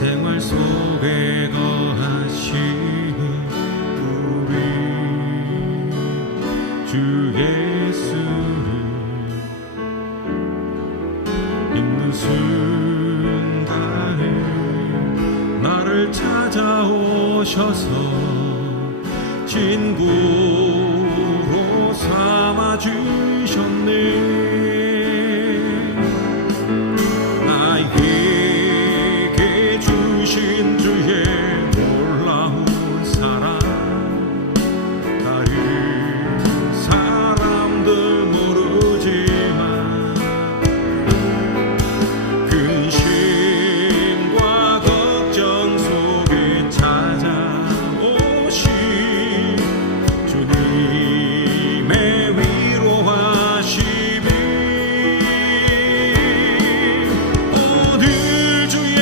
생활 속에 거하신 우리 주 예수를 힘든 순간에 나를 찾아오셔서 친구로 삼아주셨네. 주의 놀라운 사랑, 다른 사람들 모르지만 근심과 걱정 속에 찾아오신 주님의 위로하심이 오늘 주의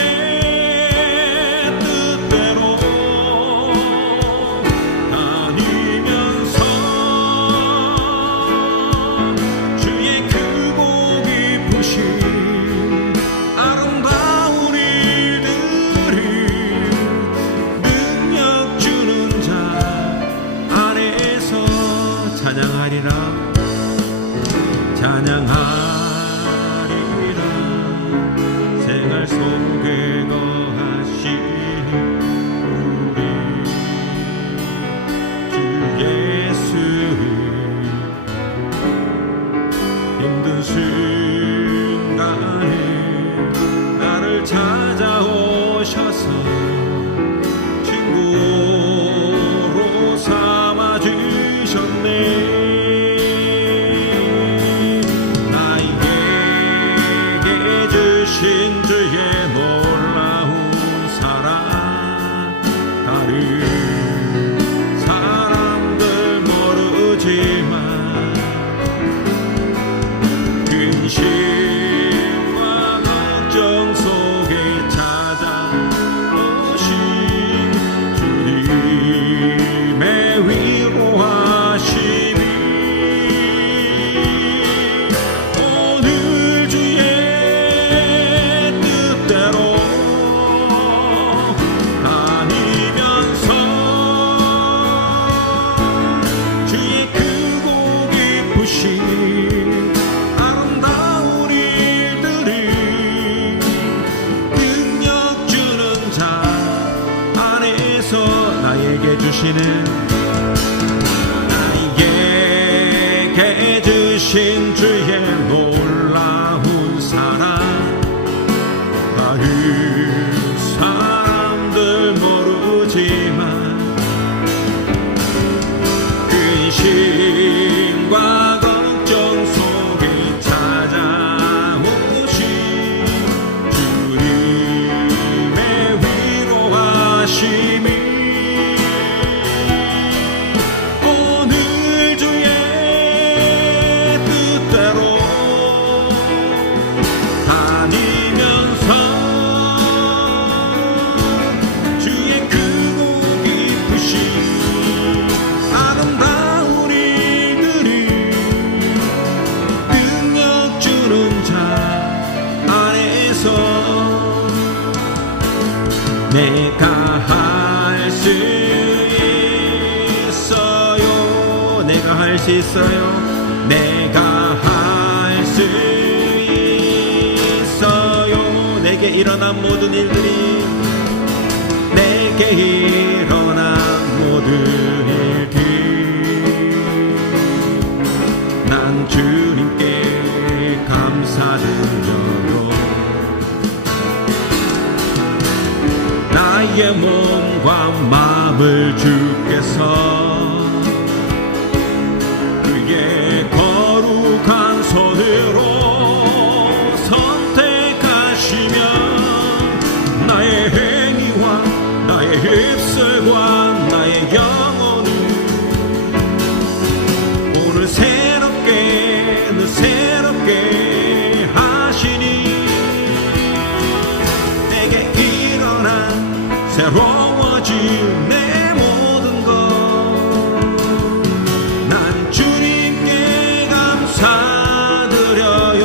아름다운 일들을 능력 주는 자 안에서 찬양하리라 찬양하리라. 생활 속에 거하신 우리 주 예수 힘든 순간에 나를 찾아오셔서 친구로 삼아주셨네. 나에게 주신 주의 놀라운 사랑, 다른 사람들 모르지만 근심과 걱정 속에 찾아오신 주님의 위로하심이 오늘 주의 뜻대로 다니면서 주의 크고 깊으신 아름다운 일들을 능력 주는 자 안에서 나에게 주시는 나에게 주신 주의 놀라운 사랑, 다른 사람들 모르지만 근심과 걱정 속에 찾아오신 주님의 위로하심이 오늘 주의 뜻대로 다니면서 주의 크고 깊으신 아름다운 일들이 능력 주는 자 안에서 내가 할 수 있어요. 내가 할 수 있어요. 내가 할 수 일어난 모든 일들이 내게 일어난 모든 일들 난 주님께 감사드려요. 나의 몸과 마음을 주께서 그의 거룩한 손으로 선택하시며 나의 행위와 나의 입술과 나의 영혼을 오늘 새롭게 늘 새롭게 하시니 내게 일어난 새로워진 내 모든 것 난 주님께 감사드려요.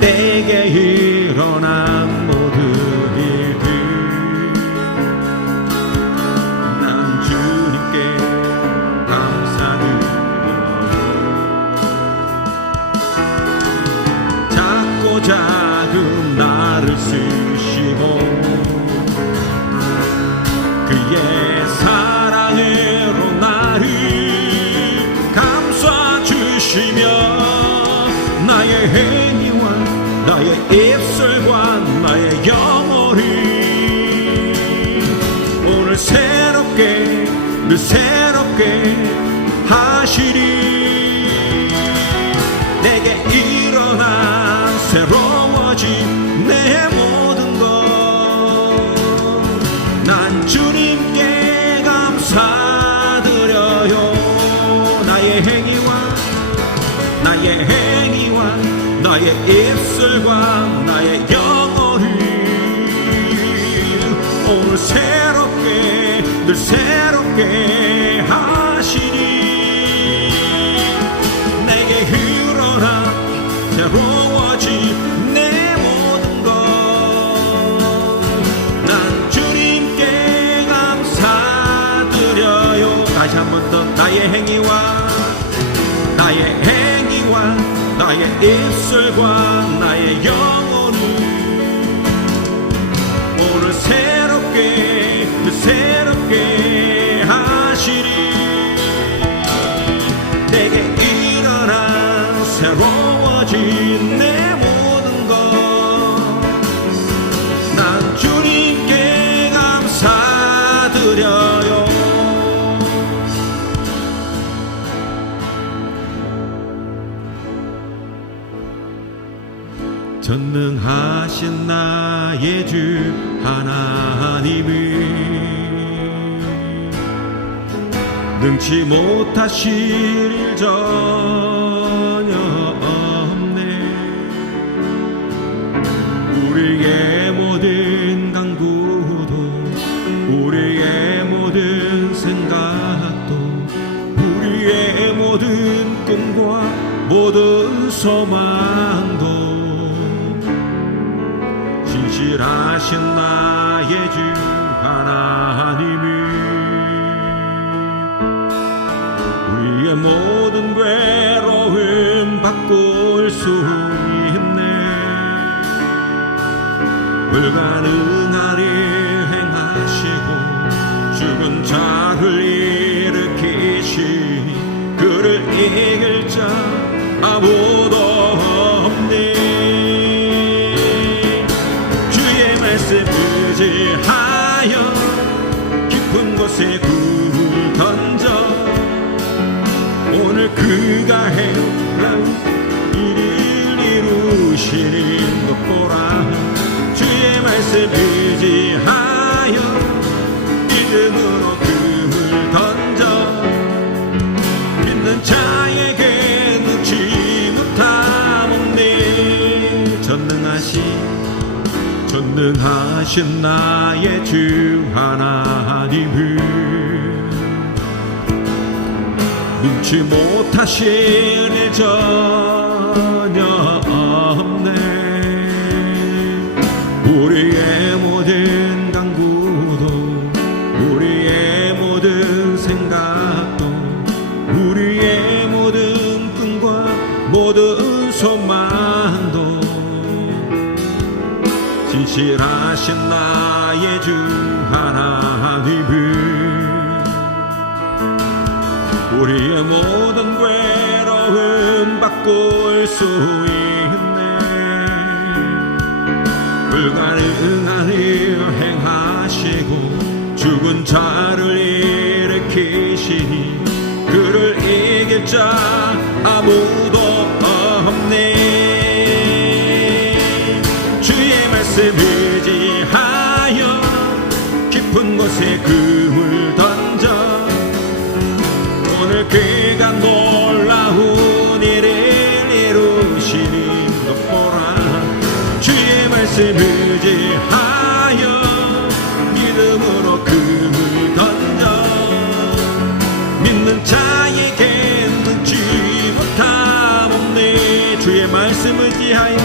내게 일어난 모든 일들 난 주님께 감사드려요. 작고 작은 나를 쓰시고 그의 사랑으로 나를 감싸주시며 나의 행위와 나의 입술과 나의 영혼을 오늘 새롭게 늘 새롭게 하시리. 내게 일어난 새로워진 내 모든 것 난 주님께 감사드려요. 나의 행위와 나의 입술과 나의 영혼을 오늘 새롭게 늘 새롭게 하시니 내게 일어난 새로워진 내 모든 것 난 주님께 감사드려요. 다시 한 번 더 나의 행위와 나의 입술과 나의 영혼을 오늘 새롭게 하시리. 내게 일어난 새로워진 내 모든 것 난 주님께 감사드려요. 전능하신 나의 주 하나님을 능치 못하실 일 전혀 없네. 우리의 모든 간구도 우리의 모든 생각도 우리의 모든 꿈과 모든 소망도 진실하신 나의 주 하나님을 우리의 모든 괴로움 바꿀 수 있네. 불가능한 일 행하시고 죽은 자를 일으키시 그를 이길 자 아무도 없네. 의지하여 깊은 곳에 굴을 던져 오늘 그가 행한 일을 이루시는 것 보라. 주의 말씀 의지하여 믿음으로 금을 던져 믿는 자에게 놓지 못함 없네. 전능하신 나의 주 하나님을 능치 못하실 일 전혀 없네. 우리의 모든 간구도 우리의 모든 생각도 우리의 모든 꿈과 모든 소망도 신실하신 나의 주 하나님은 우리의 모든 괴로움 바꿀 수 있네. 불가능한 일 행하시고 죽은 자를 일으키시니 그를 이길 자 아무도 없네. 주의 말씀 의지하여 깊은 곳에 금을 던져 오늘 그가 놀라운 일을 이루시니 너 보라. 주의 말씀 의지하여 믿음으로 금을 던져 믿는 자에게 눈치 못함 없네. 주의 말씀 의지하여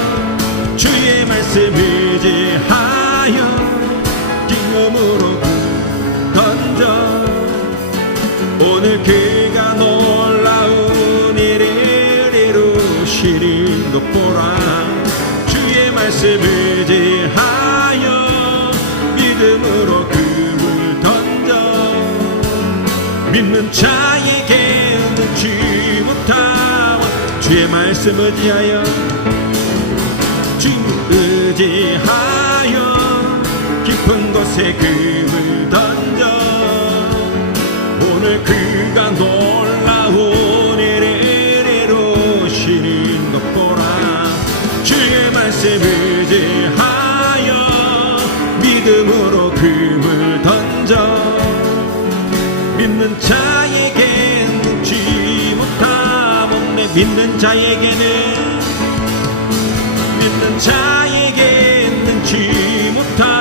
주의 말씀 의지하여 기쁨으로 던져 오늘 그가 놀라운 일을 이루시니 너 보라. 주의 말씀 의지하여 믿음으로 금을 던져 믿는 자에게 눈치 못함. 주의 말씀 의지하여 주님 의지하여 깊은 곳에 금을 던져 오늘 그가 놀라운 일을 이루시는 것 보라. 주의 말씀 의지하여 믿음으로 금을 던져 믿는 자에게 눈치 못함 없네. 믿는 자에게는 믿는 자에게 눈치 못함.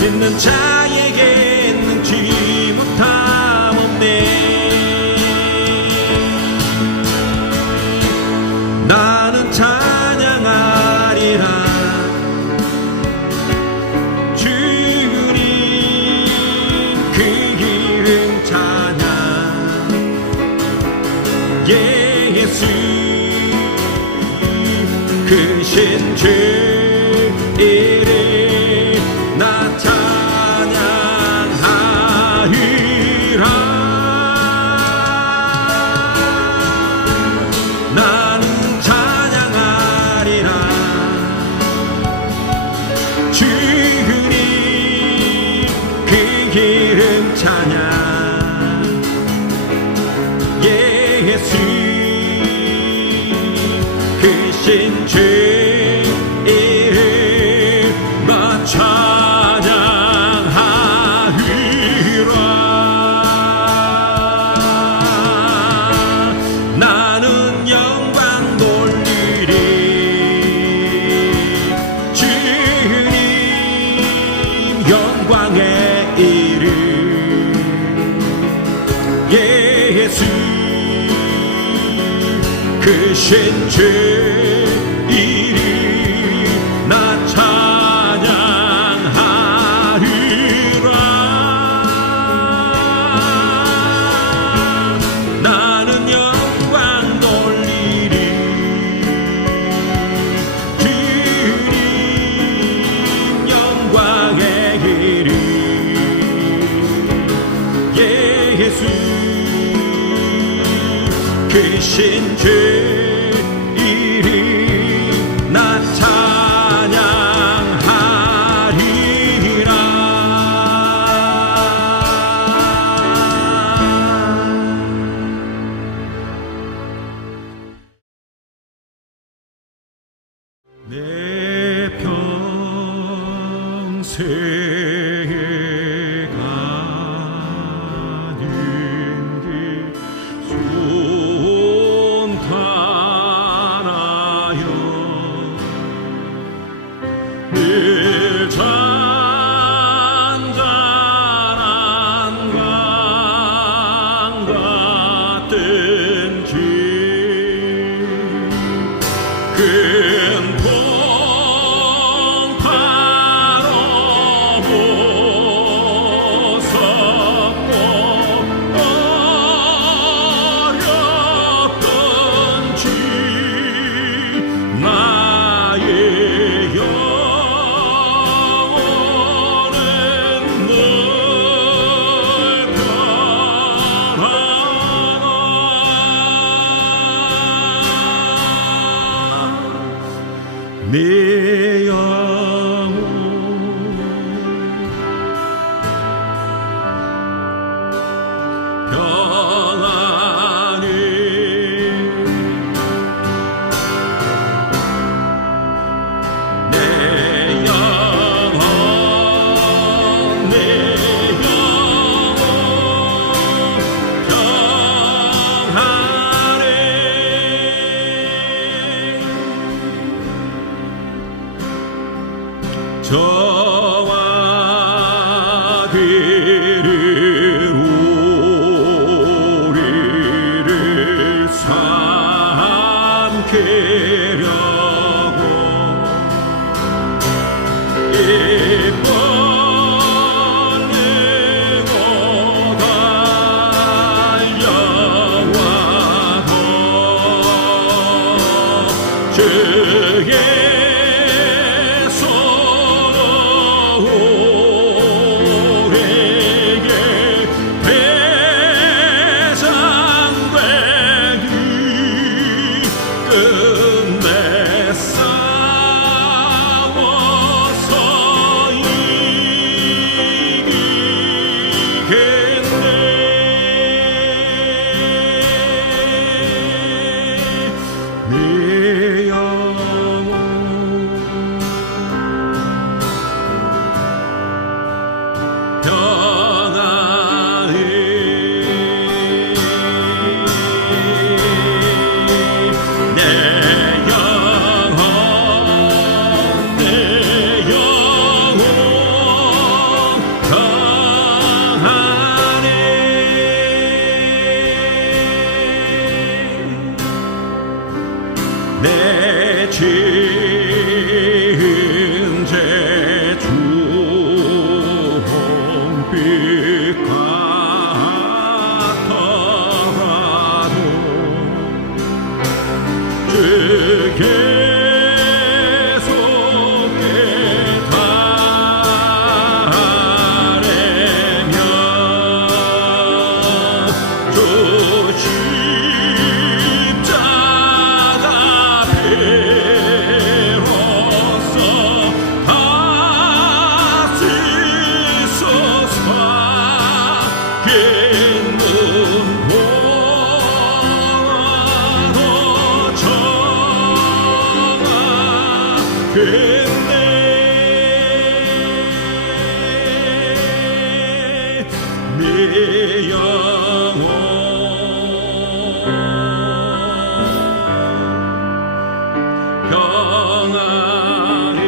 믿는 자에게 눈치 못함 없네. 나는 찬양하리라 주님 그 이름 찬양. 예수 크신 주 이름 나 찬양하리라. 나는 찬양하리라 주님 그 이름 찬양. 예수 크신 주 이름 나 찬양하리라. 나는 영광 돌리리 주님 영광의 이름. 예수 크신 주 이름 나 찬양하리라. 나는 영광 돌리리 주님 영광의 이름. 예수 크신 주 이름 나 찬양하리라. 내 평생에 가는 길 손 평안히 내 영혼 평안히 저와 귀를 우리를 삼키려고 이끌리고 달려와도 주의 내 지은 죄 주홍빛 같더라도 주께 속에 달래며 주 십자가 배로써 다시소서 긴 문보도 정하겠네 네 영혼 평안히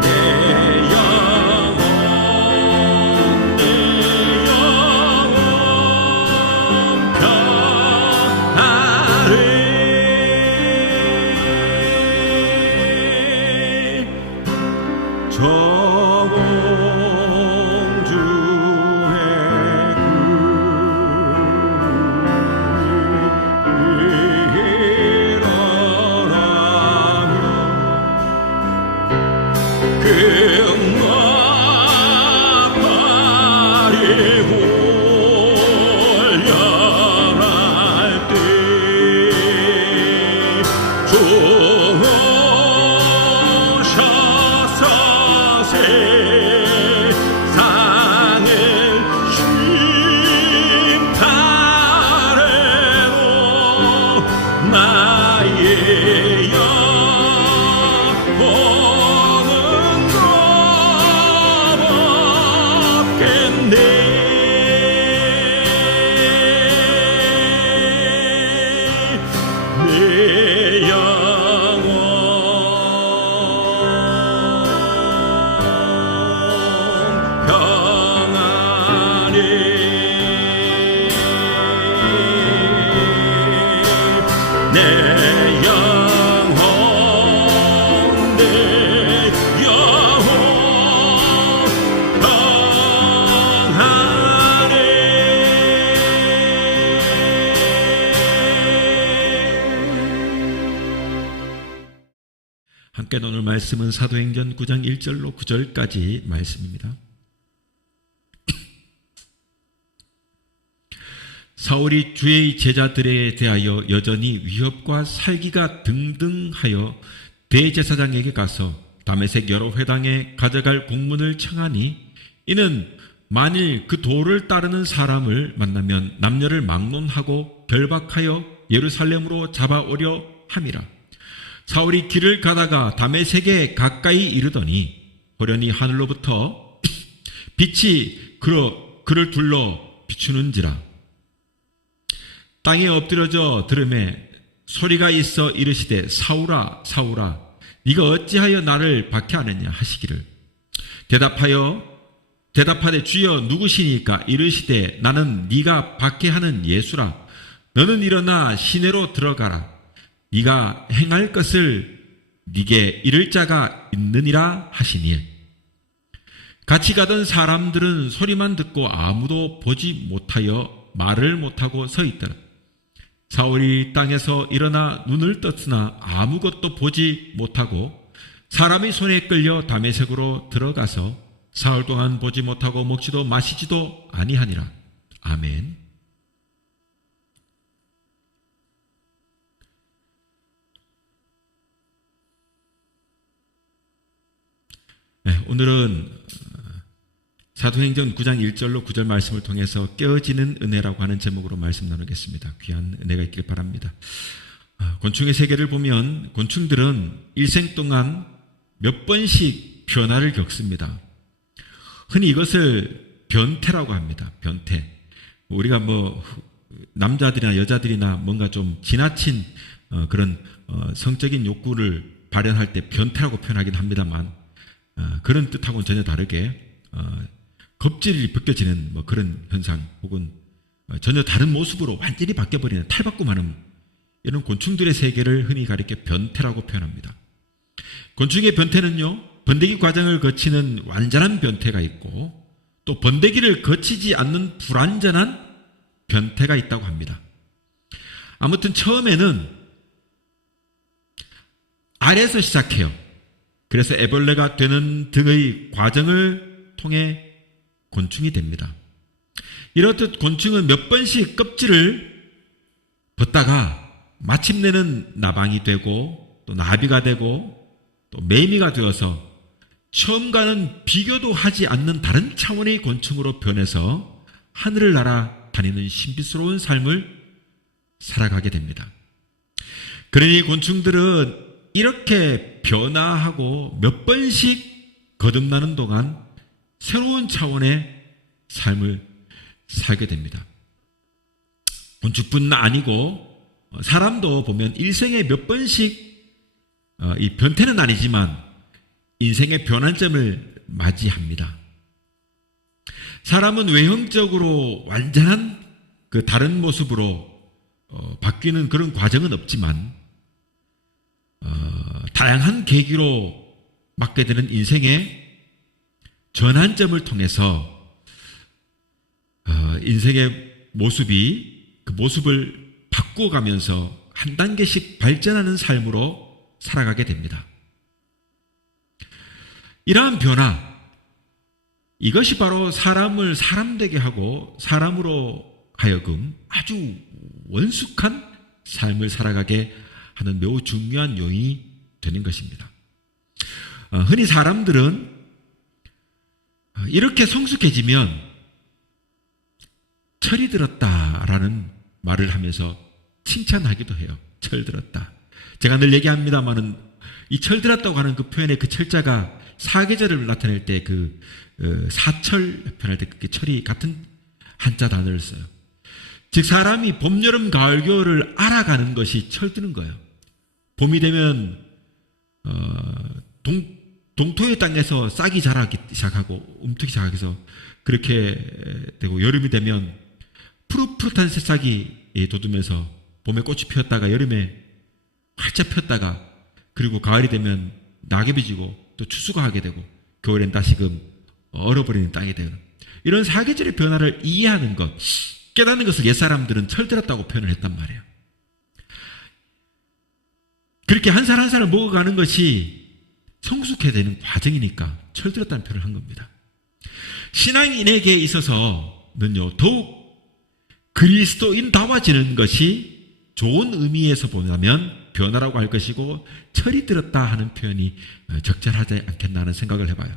내 영혼 평안히 나의 영혼은 없겠네 내 영혼 평안히 내 영혼 평안히 함께 나눌 말씀은 사도행전 9장 1절로 9절까지 말씀입니다. 사울이 주의 제자들에 대하여 여전히 위협과 살기가 등등하여 대제사장에게 가서 다메섹 여러 회당에 가져갈 공문을 청하니 이는 만일 그 도를 따르는 사람을 만나면 남녀를 막론하고 결박하여 예루살렘으로 잡아오려 함이라. 사울이 길을 가다가 다메섹에 가까이 이르더니 호련히 하늘로부터 빛이 그를 둘러 비추는지라. 땅에 엎드려져 들음에 소리가 있어 이르시되 사울아 사울아 네가 어찌하여 나를 박해하느냐 하시기를 대답하되 주여 누구시니까 이르시되 나는 네가 박해하는 예수라. 너는 일어나 시내로 들어가라. 네가 행할 것을 네게 이를 자가 있느니라 하시니 같이 가던 사람들은 소리만 듣고 아무도 보지 못하여 말을 못하고 서 있더라. 사울이 땅에서 일어나 눈을 떴으나 아무것도 보지 못하고 사람이 손에 끌려 다메섹으로 들어가서 사흘 동안 보지 못하고 먹지도 마시지도 아니하니라. 아멘. 네, 오늘은 사도행전 9장 1절로 9절 말씀을 통해서 깨어지는 은혜라고 하는 제목으로 말씀 나누겠습니다. 귀한 은혜가 있길 바랍니다. 곤충의 세계를 보면 곤충들은 일생 동안 몇 번씩 변화를 겪습니다. 흔히 이것을 변태라고 합니다. 변태. 우리가 남자들이나 여자들이나 뭔가 좀 지나친 그런 성적인 욕구를 발현할 때 변태라고 표현하긴 합니다만 그런 뜻하고는 전혀 다르게 겁질이 벗겨지는 그런 현상 혹은 전혀 다른 모습으로 완전히 바뀌어버리는 탈바꿈하는 이런 곤충들의 세계를 흔히 가리켜 변태라고 표현합니다. 곤충의 변태는요, 번데기 과정을 거치는 완전한 변태가 있고 또 번데기를 거치지 않는 불완전한 변태가 있다고 합니다. 아무튼 처음에는 알에서 시작해요. 그래서 애벌레가 되는 등의 과정을 통해 곤충이 됩니다. 이렇듯 곤충은 몇 번씩 껍질을 벗다가 마침내는 나방이 되고 또 나비가 되고 또 매미가 되어서 처음과는 비교도 하지 않는 다른 차원의 곤충으로 변해서 하늘을 날아다니는 신비스러운 삶을 살아가게 됩니다. 그러니 곤충들은 이렇게 변화하고 몇 번씩 거듭나는 동안 새로운 차원의 삶을 살게 됩니다. 곤충뿐 아니고 사람도 보면 일생에 몇 번씩 이 변태는 아니지만 인생의 변환점을 맞이합니다. 사람은 외형적으로 완전한 그 다른 모습으로 바뀌는 그런 과정은 없지만 다양한 계기로 맞게 되는 인생의 전환점을 통해서 인생의 모습이 그 모습을 바꾸어가면서 한 단계씩 발전하는 삶으로 살아가게 됩니다. 이러한 변화, 이것이 바로 사람을 사람되게 하고 사람으로 하여금 아주 원숙한 삶을 살아가게 하는 매우 중요한 요인이 되는 것입니다. 흔히 사람들은 이렇게 성숙해지면 철이 들었다라는 말을 하면서 칭찬하기도 해요. 철 들었다. 제가 늘 얘기합니다만은 이 철 들었다고 하는 그 표현의 그 철자가 사계절을 나타낼 때 사철 표현할 때 그 철이 같은 한자 단어를 써요. 즉 사람이 봄, 여름, 가을, 겨울을 알아가는 것이 철드는 거예요. 봄이 되면 동토의 땅에서 싹이 자라기 시작하고 움트기 시작해서 그렇게 되고 여름이 되면 푸릇푸릇한 새싹이 돋으면서 봄에 꽃이 피었다가 여름에 활짝 폈다가 그리고 가을이 되면 낙엽이 지고 또 추수가 하게 되고 겨울엔 다시금 얼어버리는 땅이 되는 이런 사계절의 변화를 이해하는 것, 깨닫는 것을 옛사람들은 철들었다고 표현을 했단 말이에요. 그렇게 한 살 한 살을 먹어가는 것이 성숙해야 되는 과정이니까 철들었다는 표현을 한 겁니다. 신앙인에게 있어서는요, 더욱 그리스도인다워지는 것이 좋은 의미에서 보자면 변화라고 할 것이고 철이 들었다 하는 표현이 적절하지 않겠나 하는 생각을 해봐요.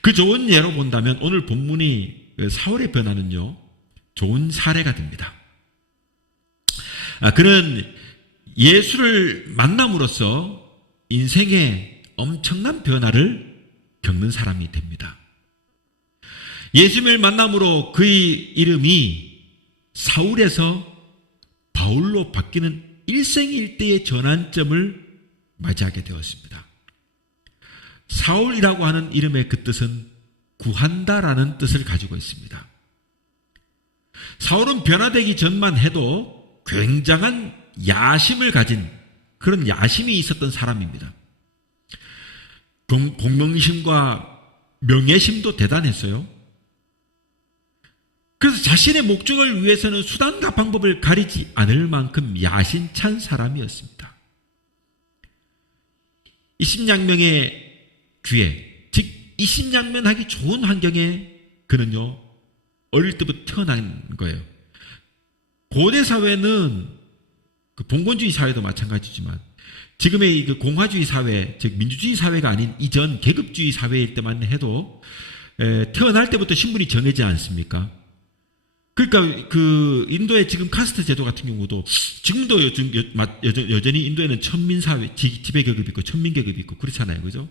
그 좋은 예로 본다면 오늘 본문이 사울의 변화는요, 좋은 사례가 됩니다. 그는 예수를 만남으로써 인생의 엄청난 변화를 겪는 사람이 됩니다. 예수님을 만남으로 그의 이름이 사울에서 바울로 바뀌는 일생일대의 전환점을 맞이하게 되었습니다. 사울이라고 하는 이름의 그 뜻은 구한다라는 뜻을 가지고 있습니다. 사울은 변화되기 전만 해도 굉장한 야심을 가진 그런 야심이 있었던 사람입니다. 공명심과 명예심도 대단했어요. 그래서 자신의 목적을 위해서는 수단과 방법을 가리지 않을 만큼 야심찬 사람이었습니다. 이신양명의 귀에, 즉 이신양면하기 좋은 환경에 그는요 어릴 때부터 태어난 거예요. 고대 사회는 그 봉건주의 사회도 마찬가지지만 지금의 그 공화주의 사회, 즉 민주주의 사회가 아닌 이전 계급주의 사회일 때만 해도 태어날 때부터 신분이 정해지지 않습니까? 그러니까 그 인도의 지금 카스트 제도 같은 경우도 지금도 여전히 인도에는 천민 사회, 지배 계급이 있고 천민 계급이 있고 그렇잖아요, 그죠?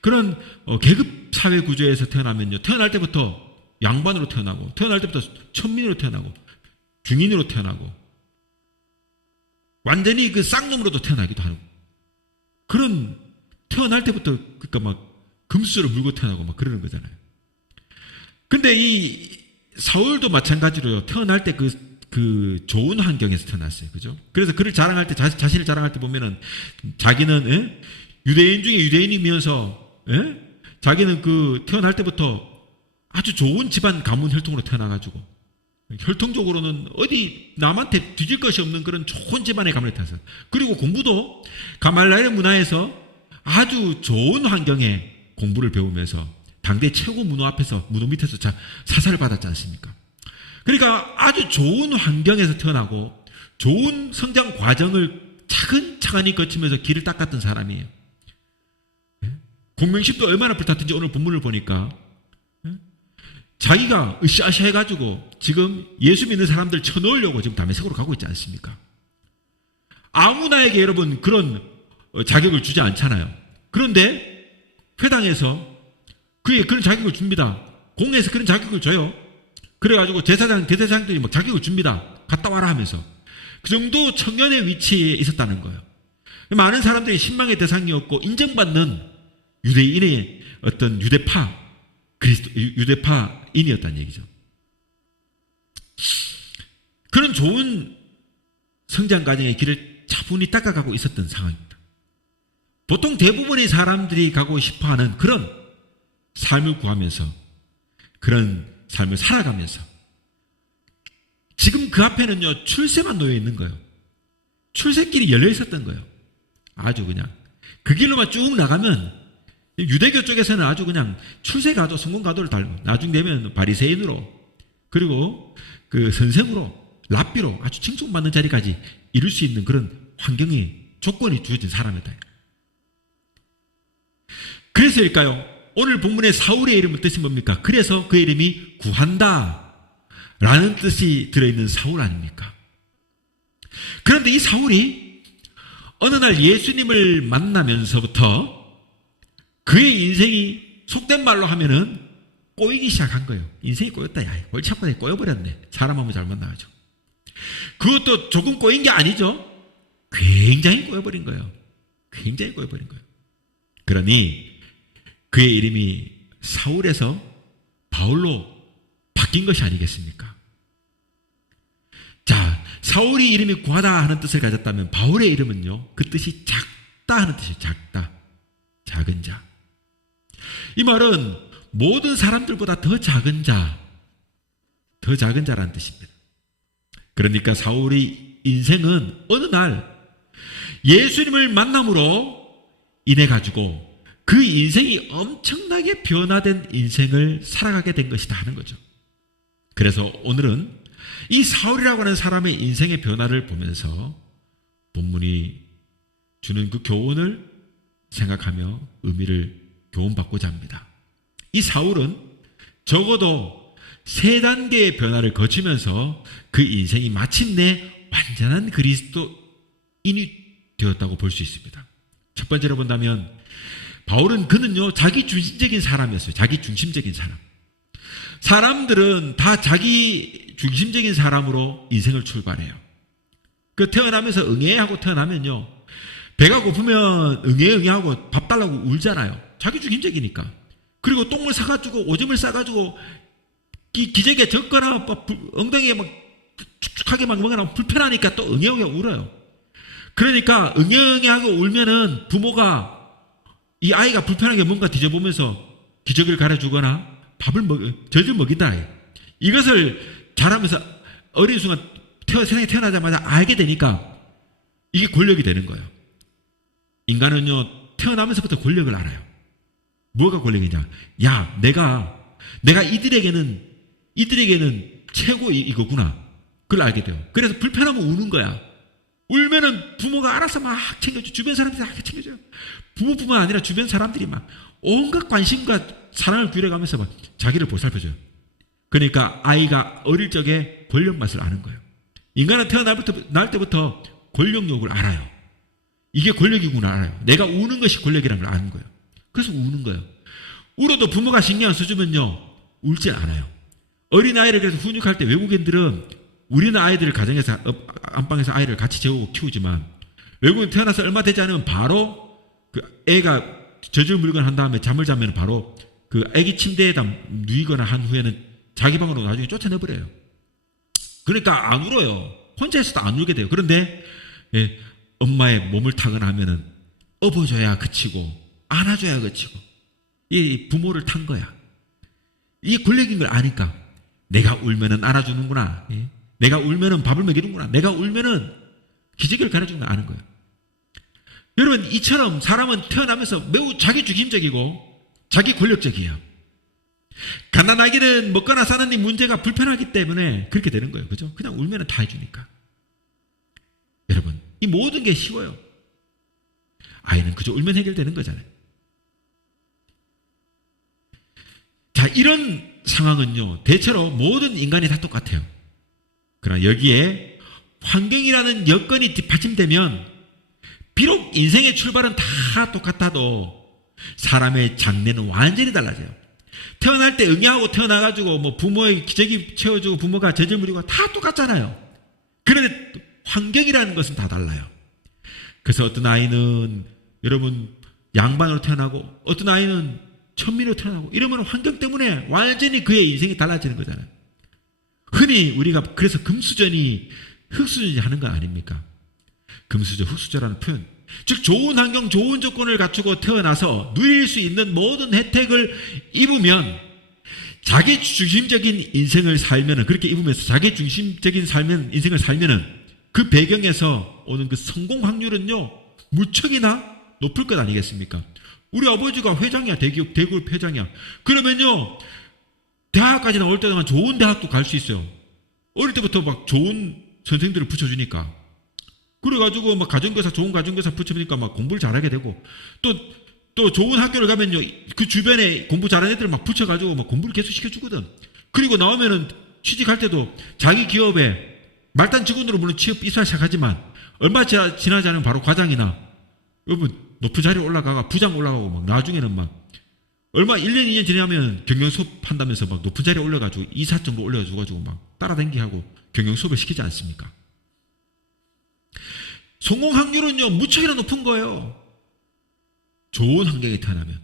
그런 계급 사회 구조에서 태어나면요, 태어날 때부터 양반으로 태어나고, 태어날 때부터 천민으로 태어나고, 중인으로 태어나고, 완전히 그 쌍놈으로도 태어나기도 하고, 그런 태어날 때부터 그러니까 막 금수저를 물고 태어나고 막 그러는 거잖아요. 근데 이 사울도 마찬가지로요. 태어날 때 그 좋은 환경에서 태어났어요. 그죠? 그래서 그를 자랑할 때, 자신을 자랑할 때 보면은 자기는, 유대인 중에 유대인이면서, 자기는 그 태어날 때부터 아주 좋은 집안 가문 혈통으로 태어나가지고, 혈통적으로는 어디 남한테 뒤질 것이 없는 그런 좋은 집안의 가문에 태어났어요. 그리고 공부도 가말라엘 문화에서 아주 좋은 환경에 공부를 배우면서 당대 최고 문호 앞에서, 문호 밑에서 사사를 받았지 않습니까? 그러니까 아주 좋은 환경에서 태어나고 좋은 성장 과정을 차근차근히 거치면서 길을 닦았던 사람이에요. 공명심도 얼마나 불탔든지 오늘 본문을 보니까 자기가 으쌰으쌰 해가지고 지금 예수 믿는 사람들 쳐넣으려고 지금 다메섹으로 가고 있지 않습니까? 아무나에게 여러분 그런 자격을 주지 않잖아요. 그런데 회당에서 그에 그런 자격을 줍니다. 공에서 그런 자격을 줘요. 그래가지고 대제사장들이 막 자격을 줍니다. 갔다 와라 하면서. 그 정도 청년의 위치에 있었다는 거예요. 많은 사람들이 신망의 대상이었고 인정받는 유대인의 어떤 유대파인이었다는 얘기죠. 그런 좋은 성장 과정의 길을 차분히 닦아가고 있었던 상황입니다. 보통 대부분의 사람들이 가고 싶어하는 그런 삶을 구하면서, 그런 삶을 살아가면서 지금 그 앞에는요 출세만 놓여 있는 거예요. 출세길이 열려 있었던 거예요. 아주 그냥 그 길로만 쭉 나가면 유대교 쪽에서는 아주 그냥 출세가도 성공가도를 달고 나중 되면 바리새인으로, 그리고 그 선생으로, 랍비로 아주 칭송받는 자리까지 이룰 수 있는 그런 환경이, 조건이 주어진 사람이다. 그래서일까요? 오늘 본문의 사울의 이름의 뜻이 뭡니까? 그래서 그 이름이 구한다 라는 뜻이 들어있는 사울 아닙니까? 그런데 이 사울이 어느 날 예수님을 만나면서부터 그의 인생이 속된 말로 하면은 꼬이기 시작한 거예요. 인생이 꼬였다. 야, 골치 아프다. 꼬여버렸네. 사람 한번 잘못 나가죠. 그것도 조금 꼬인 게 아니죠. 굉장히 꼬여버린 거예요. 굉장히 꼬여버린 거예요. 그러니 그의 이름이 사울에서 바울로 바뀐 것이 아니겠습니까? 자, 사울이 이름이 구하다 하는 뜻을 가졌다면 바울의 이름은요, 그 뜻이 작다 하는 뜻이에요. 작다. 작은 자. 이 말은 모든 사람들보다 더 작은 자라는 뜻입니다. 그러니까 사울의 인생은 어느 날 예수님을 만남으로 인해 가지고 그 인생이 엄청나게 변화된 인생을 살아가게 된 것이다 하는 거죠. 그래서 오늘은 이 사울이라고 하는 사람의 인생의 변화를 보면서 본문이 주는 그 교훈을 생각하며 의미를 교훈받고자 합니다. 이 사울은 적어도 3단계의 변화를 거치면서 그 인생이 마침내 완전한 그리스도인이 되었다고 볼 수 있습니다. 첫 번째로 본다면 그는요 자기 중심적인 사람이었어요. 자기 중심적인 사람. 사람들은 다 자기 중심적인 사람으로 인생을 출발해요. 그 태어나면서 응애하고 태어나면요 배가 고프면 응애하고 밥 달라고 울잖아요. 자기 중심적이니까. 그리고 똥을 사가지고 오줌을 싸가지고 기저귀에 젖거나 엉덩이에 막 축축하게 막 먹으나 불편하니까 또 응애응애 울어요. 그러니까 응애응애하고 울면은 부모가 이 아이가 불편하게 뭔가 뒤져보면서 기저귀를 갈아주거나 젖을 먹인다. 이것을 자라면서 어린 순간 세상에 태어나자마자 알게 되니까 이게 권력이 되는 거예요. 인간은요 태어나면서부터 권력을 알아요. 뭐가 권력이냐? 야, 내가 이들에게는 최고 이거구나. 그걸 알게 돼요. 그래서 불편하면 우는 거야. 울면은 부모가 알아서 막 챙겨줘. 주변 사람들이 다 챙겨줘요. 부모뿐만 아니라 주변 사람들이 막 온갖 관심과 사랑을 기울여가면서 막 자기를 보살펴줘요. 그러니까 아이가 어릴 적에 권력 맛을 아는 거예요. 인간은 태어날 때부터 권력욕을 알아요. 이게 권력이구나 알아요. 내가 우는 것이 권력이라는 걸 아는 거예요. 그래서 우는 거예요. 울어도 부모가 신경 안 써주면요 울지 않아요. 어린아이를 그래서 훈육할 때 외국인들은 우리는 아이들을 가정에서 안방에서 아이를 같이 재우고 키우지만 외국인 태어나서 얼마 되지 않으면 바로 그 애가 젖을 물건 한 다음에 잠을 자면 바로 그 애기 침대에다 누이거나 한 후에는 자기 방으로 나중에 쫓아내버려요. 그러니까 안 울어요. 혼자 있어도 안 울게 돼요. 그런데 엄마의 몸을 타거나 하면은 업어줘야 그치고 안아줘야 그치고 이 부모를 탄 거야. 이게 권력인 걸 아니까 내가 울면은 안아주는구나. 내가 울면은 밥을 먹이는구나. 내가 울면은 기저귀를 갈아주는 걸 아는 거예요. 여러분 이처럼 사람은 태어나면서 매우 자기 중심적이고 자기 권력적이에요. 갓난아기는 먹거나 사는 데 문제가 불편하기 때문에 그렇게 되는 거예요. 그죠? 그냥 울면은 다 해주니까. 여러분 이 모든 게 쉬워요. 아이는 그저 울면 해결되는 거잖아요. 자, 이런 상황은요 대체로 모든 인간이 다 똑같아요. 그러나 여기에 환경이라는 여건이 뒷받침되면 비록 인생의 출발은 다 똑같아도 사람의 장래는 완전히 달라져요. 태어날 때 응애하고 태어나가지고 뭐 부모의 기저귀 채워주고 부모가 젖을 물이고 다 똑같잖아요. 그런데 환경이라는 것은 다 달라요. 그래서 어떤 아이는 여러분 양반으로 태어나고 어떤 아이는 천민으로 태어나고 이러면 환경 때문에 완전히 그의 인생이 달라지는 거잖아요. 흔히 우리가 그래서 금수저니 흙수저니 하는 거 아닙니까? 금수저, 흙수저라는 표현. 즉 좋은 환경, 좋은 조건을 갖추고 태어나서 누릴 수 있는 모든 혜택을 입으면 자기 중심적인 인생을 살면은 그렇게 입으면서 자기 중심적인 인생을 살면은 그 배경에서 오는 그 성공 확률은요 무척이나 높을 것 아니겠습니까? 우리 아버지가 회장이야. 대기업 회장이야. 그러면요 대학까지 나올 때 동안 좋은 대학도 갈 수 있어요. 어릴 때부터 막 좋은 선생들을 붙여주니까. 그래가지고 막 좋은 가정교사 붙여주니까 막 공부를 잘하게 되고 또 좋은 학교를 가면요 그 주변에 공부 잘하는 애들 막 붙여가지고 막 공부를 계속 시켜주거든. 그리고 나오면은 취직할 때도 자기 기업에 말단 직원으로 물론 취업 입사 시작하지만 얼마 지나지 않으면 바로 과장이나 여러분 높은 자리에 올라가가 부장 올라가고 막 나중에는 막 얼마 1년 2년 지나면 경영 수업 한다면서 막 높은 자리에 올려가지고 이사 정도 올려가지고 막 따라다니게 하고 경영 수업을 시키지 않습니까? 성공 확률은요 무척이나 높은 거예요. 좋은 환경에 태어나면.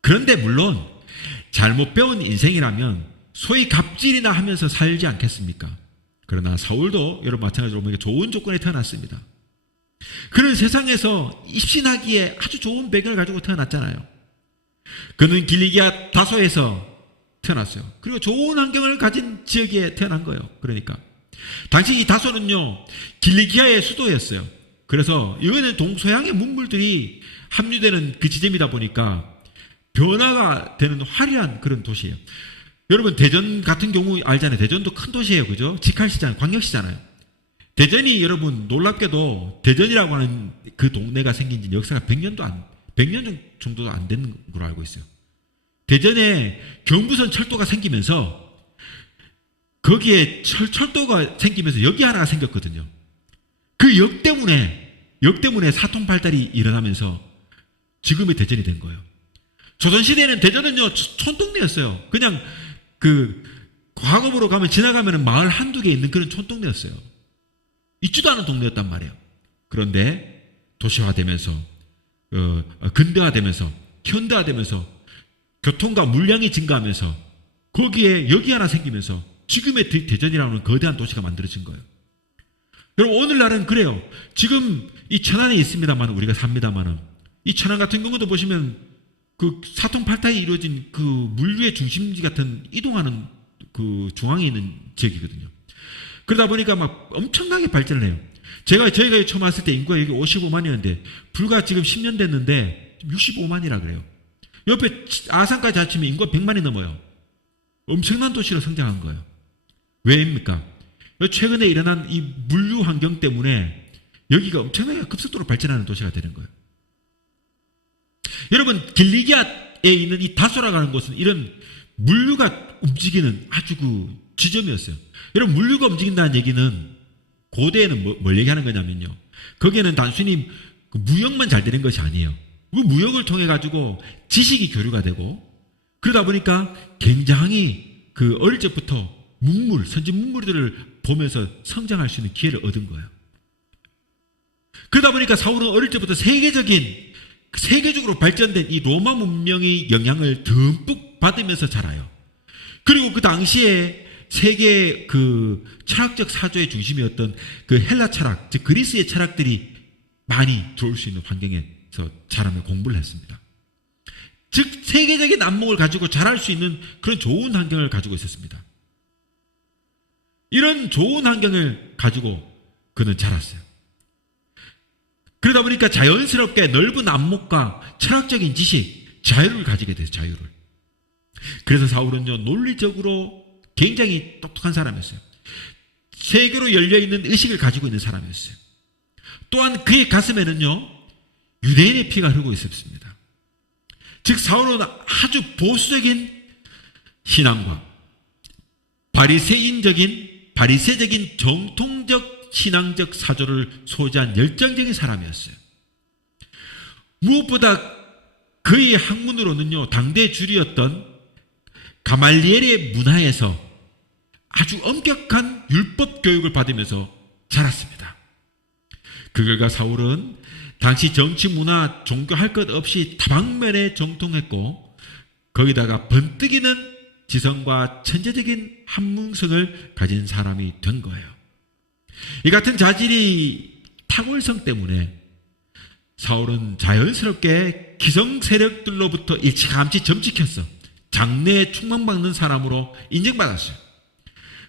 그런데 물론 잘못 배운 인생이라면 소위 갑질이나 하면서 살지 않겠습니까? 그러나 사울도 여러분 마찬가지로 보니까 좋은 조건에 태어났습니다. 그는 세상에서 입신하기에 아주 좋은 배경을 가지고 태어났잖아요. 그는 길리기아 다소에서 태어났어요. 그리고 좋은 환경을 가진 지역에 태어난 거예요. 그러니까 당시 이 다소는요 길리기아의 수도였어요. 그래서 이거는 동서양의 문물들이 합류되는 그 지점이다 보니까 변화가 되는 화려한 그런 도시예요. 여러분 대전 같은 경우 알잖아요. 대전도 큰 도시예요. 그죠? 직할시잖아요. 광역시잖아요. 대전이 여러분 놀랍게도 대전이라고 하는 그 동네가 생긴 지 역사가 100년 정도도 안 되는 걸로 알고 있어요. 대전에 경부선 철도가 생기면서 거기에 철도가 생기면서 역이 하나가 생겼거든요. 그 역 때문에 사통팔달이 일어나면서 지금의 대전이 된 거예요. 조선시대에는 대전은요, 촌동네였어요. 그냥 과거로 가면 지나가면 마을 한두 개 있는 그런 촌동네였어요. 있지도 않은 동네였단 말이에요. 그런데 도시화되면서, 근대화되면서, 현대화되면서, 교통과 물량이 증가하면서, 거기에 역이 하나 생기면서, 지금의 대전이라는 거대한 도시가 만들어진 거예요. 여러분, 오늘날은 그래요. 지금 이 천안에 있습니다만, 우리가 삽니다만, 이 천안 같은 경우도 보시면 그 사통팔달이 이루어진 그 물류의 중심지 같은 이동하는 그 중앙에 있는 지역이거든요. 그러다 보니까 막 엄청나게 발전을 해요. 저희가 처음 왔을 때 인구가 여기 55만이었는데, 불과 지금 10년 됐는데, 65만이라 그래요. 옆에 아산까지 합치면 인구가 100만이 넘어요. 엄청난 도시로 성장한 거예요. 왜입니까? 최근에 일어난 이 물류 환경 때문에 여기가 엄청나게 급속도로 발전하는 도시가 되는 거예요. 여러분, 길리기아에 있는 이 다소라고 하는 곳은 이런 물류가 움직이는 아주 그 지점이었어요. 여러분, 물류가 움직인다는 얘기는 고대에는 뭘 얘기하는 거냐면요, 거기에는 단순히 무역만 잘 되는 것이 아니에요. 그 무역을 통해 가지고 지식이 교류가 되고, 그러다 보니까 굉장히 그 어릴 적부터 선진 문물들을 보면서 성장할 수 있는 기회를 얻은 거예요. 그러다 보니까 사울은 어릴 때부터 세계적으로 발전된 이 로마 문명의 영향을 듬뿍 받으면서 자라요. 그리고 그 당시에 세계 그 철학적 사조의 중심이었던 그 헬라 철학, 즉 그리스의 철학들이 많이 들어올 수 있는 환경에서 자라며 공부를 했습니다. 즉 세계적인 안목을 가지고 자랄 수 있는 그런 좋은 환경을 가지고 있었습니다. 이런 좋은 환경을 가지고 그는 자랐어요. 그러다 보니까 자연스럽게 넓은 안목과 철학적인 지식, 자유를 가지게 돼요. 자유를. 그래서 사울은요, 논리적으로 굉장히 똑똑한 사람이었어요. 세계로 열려있는 의식을 가지고 있는 사람이었어요. 또한 그의 가슴에는요, 유대인의 피가 흐르고 있었습니다. 즉 사울은 아주 보수적인 신앙과 바리새적인 정통적 신앙적 사조를 소지한 열정적인 사람이었어요. 무엇보다 그의 학문으로는요, 당대 주류였던 가말리엘의 문화에서 아주 엄격한 율법 교육을 받으면서 자랐습니다. 그 결과 사울은 당시 정치, 문화, 종교 할 것 없이 다방면에 정통했고, 거기다가 번뜩이는 지성과 천재적인 한문성을 가진 사람이 된 거예요. 이 같은 자질이 탁월성 때문에 사울은 자연스럽게 기성 세력들로부터 일찌감치 점찍혔어. 장래에 충망받는 사람으로 인정받았어요.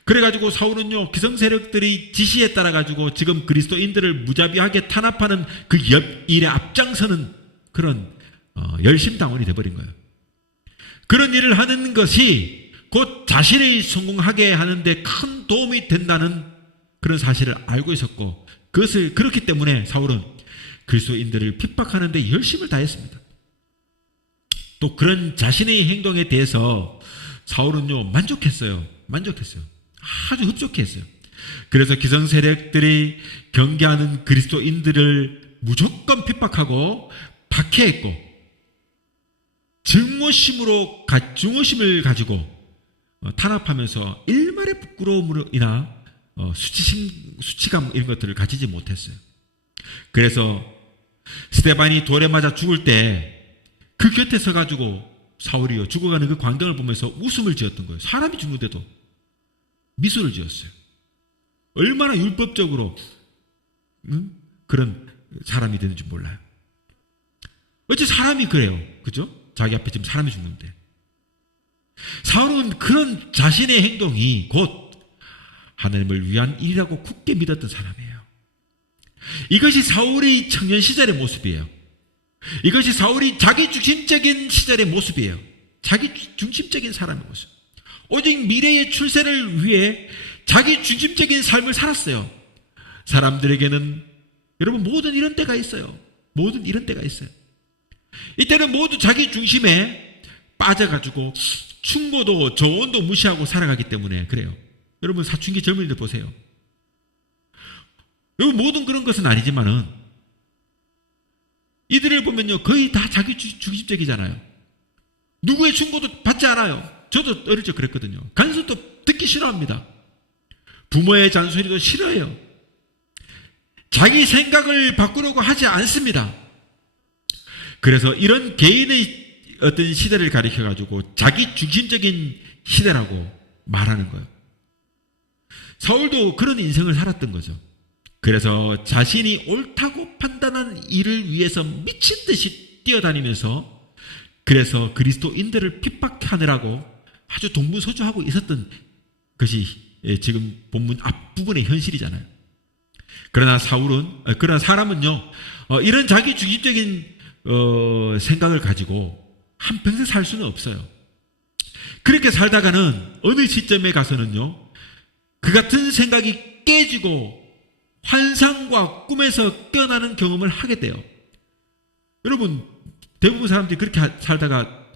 그래가지고 사울은요, 기성 세력들이 지시에 따라가지고 지금 그리스도인들을 무자비하게 탄압하는 그 일에 앞장서는 그런 열심당원이 돼버린 거예요. 그런 일을 하는 것이 곧 자신이 성공하게 하는데 큰 도움이 된다는 그런 사실을 알고 있었고, 그것을 그렇기 때문에 사울은 그리스도인들을 핍박하는 데 열심을 다했습니다. 또 그런 자신의 행동에 대해서 사울은요, 만족했어요. 아주 흡족했어요. 그래서 기성 세력들이 경계하는 그리스도인들을 무조건 핍박하고 박해했고, 증오심을 가지고 탄압하면서 일말의 부끄러움으로 인하 수치감 이런 것들을 가지지 못했어요. 그래서 스데반이 돌에 맞아 죽을 때 그 곁에 서가지고 사울이요, 죽어가는 그 광경을 보면서 웃음을 지었던 거예요. 사람이 죽는데도 미소를 지었어요. 얼마나 율법적으로 그런 사람이 되는지 몰라요. 어째 사람이 그래요, 그죠? 자기 앞에 지금 사람이 죽는데. 사울은 그런 자신의 행동이 곧 하나님을 위한 일이라고 굳게 믿었던 사람이에요. 이것이 사울의 청년 시절의 모습이에요. 이것이 사울이 자기 중심적인 시절의 모습이에요. 자기 중심적인 사람의 모습. 오직 미래의 출세를 위해 자기 중심적인 삶을 살았어요. 사람들에게는 여러분 모든 이런 때가 있어요. 모든 이런 때가 있어요. 이때는 모두 자기 중심에 빠져가지고 충고도 조언도 무시하고 살아가기 때문에 그래요. 여러분 사춘기 젊은이들 보세요. 여러분 모든 그런 것은 아니지만은 이들을 보면요 거의 다 자기 중심적이잖아요. 누구의 충고도 받지 않아요. 저도 어릴 적 그랬거든요. 간섭도 듣기 싫어합니다. 부모의 잔소리도 싫어해요. 자기 생각을 바꾸려고 하지 않습니다. 그래서 이런 개인의 어떤 시대를 가리켜가지고 자기 중심적인 시대라고 말하는 거예요. 사울도 그런 인생을 살았던 거죠. 그래서 자신이 옳다고 판단한 일을 위해서 미친 듯이 뛰어다니면서 그래서 그리스도인들을 핍박하느라고 아주 동분서주하고 있었던 것이 지금 본문 앞부분의 현실이잖아요. 그러나 사람은요, 이런 자기 중심적인 생각을 가지고 한평생 살 수는 없어요. 그렇게 살다가는 어느 시점에 가서는요, 그 같은 생각이 깨지고 환상과 꿈에서 깨어나는 경험을 하게 돼요. 여러분, 대부분 사람들이 그렇게 살다가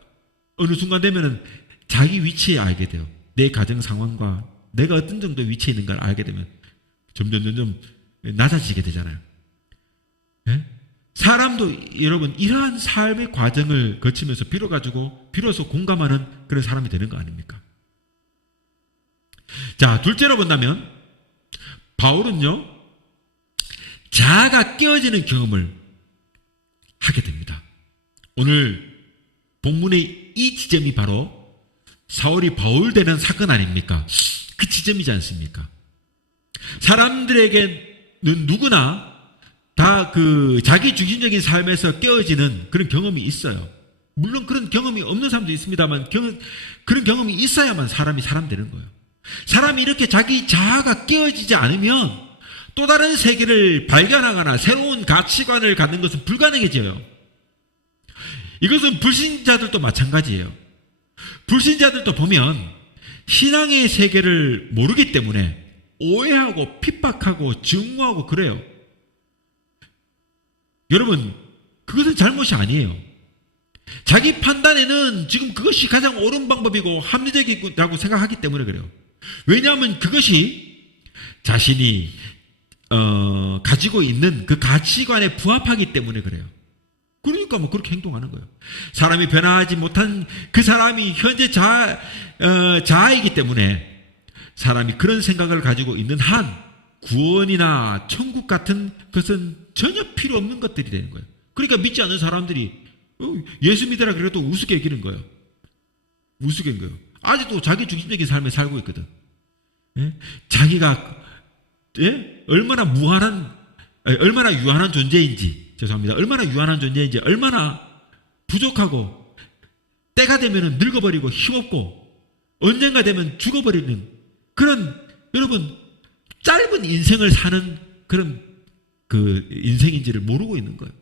어느 순간 되면은 자기 위치에 알게 돼요. 내 가정 상황과 내가 어떤 정도 위치에 있는가를 알게 되면 점점 낮아지게 되잖아요. 네? 사람도 여러분 이러한 삶의 과정을 거치면서 비로소 공감하는 그런 사람이 되는 거 아닙니까? 자, 둘째로 본다면 바울은요 자아가 깨어지는 경험을 하게 됩니다. 오늘 본문의 이 지점이 바로 사울이 바울 되는 사건 아닙니까? 그 지점이지 않습니까? 사람들에게는 누구나 다 그 자기 중심적인 삶에서 깨어지는 그런 경험이 있어요. 물론 그런 경험이 없는 사람도 있습니다만 그런 경험이 있어야만 사람이 사람 되는 거예요. 사람이 이렇게 자기 자아가 깨어지지 않으면 또 다른 세계를 발견하거나 새로운 가치관을 갖는 것은 불가능해져요. 이것은 불신자들도 마찬가지예요. 불신자들도 보면 신앙의 세계를 모르기 때문에 오해하고 핍박하고 증오하고 그래요. 여러분, 그것은 잘못이 아니에요. 자기 판단에는 지금 그것이 가장 옳은 방법이고 합리적이라고 생각하기 때문에 그래요. 왜냐하면 그것이 자신이 가지고 있는 그 가치관에 부합하기 때문에 그래요. 그러니까 뭐 그렇게 행동하는 거예요. 사람이 변화하지 못한 그 사람이 현재 자아이기 때문에 사람이 그런 생각을 가지고 있는 한 구원이나 천국 같은 것은 전혀 필요 없는 것들이 되는 거예요. 그러니까 믿지 않는 사람들이 예수 믿으라 그래도 우습게 여기는 거예요. 우습게 여기는 거예요. 아직도 자기 중심적인 삶을 살고 있거든. 예? 자기가 얼마나 유한한 존재인지, 죄송합니다. 얼마나 유한한 존재인지, 얼마나 부족하고 때가 되면 늙어버리고 힘없고 언젠가 되면 죽어버리는 그런 여러분 짧은 인생을 사는 그런 그 인생인지를 모르고 있는 거예요.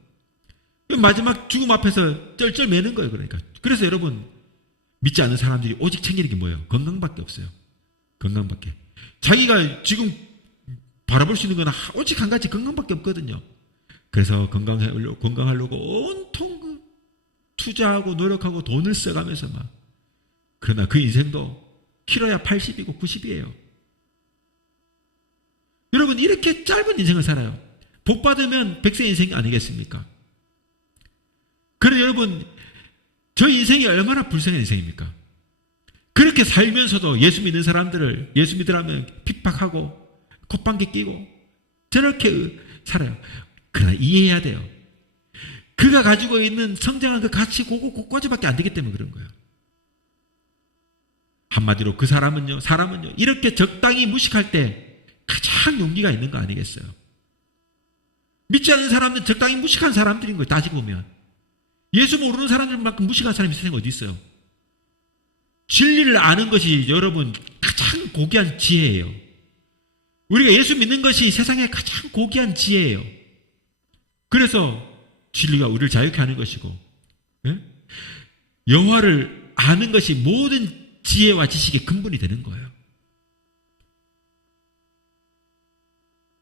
마지막 죽음 앞에서 쩔쩔매는 거예요. 그러니까 그래서 여러분 믿지 않는 사람들이 오직 챙기는 게 뭐예요? 건강밖에 없어요. 건강밖에. 자기가 지금 바라볼 수 있는 건 오직 한 가지 건강밖에 없거든요. 그래서 건강하려고 온통 투자하고 노력하고 돈을 써가면서 그러나 그 인생도 길어야 80이고 90이에요. 여러분 이렇게 짧은 인생을 살아요. 복 받으면 100세 인생이 아니겠습니까? 그런데 여러분 저 인생이 얼마나 불쌍한 인생입니까? 그렇게 살면서도 예수 믿는 사람들을 예수 믿으라면 핍박하고 콧방귀 끼고 저렇게 살아요. 그러나 이해해야 돼요. 그가 가지고 있는 성장한 그 가치 그거까지밖에 안 되기 때문에 그런 거예요. 한마디로 그 사람은요 이렇게 적당히 무식할 때 가장 용기가 있는 거 아니겠어요? 믿지 않는 사람은 적당히 무식한 사람들인 거예요. 따지고 보면 예수 모르는 사람들만큼 무식한 사람이 세상에 어디 있어요? 진리를 아는 것이 여러분 가장 고귀한 지혜예요. 우리가 예수 믿는 것이 세상에 가장 고귀한 지혜예요. 그래서 진리가 우리를 자유케 하는 것이고 여호와를 아는 것이 모든 지혜와 지식의 근본이 되는 거예요.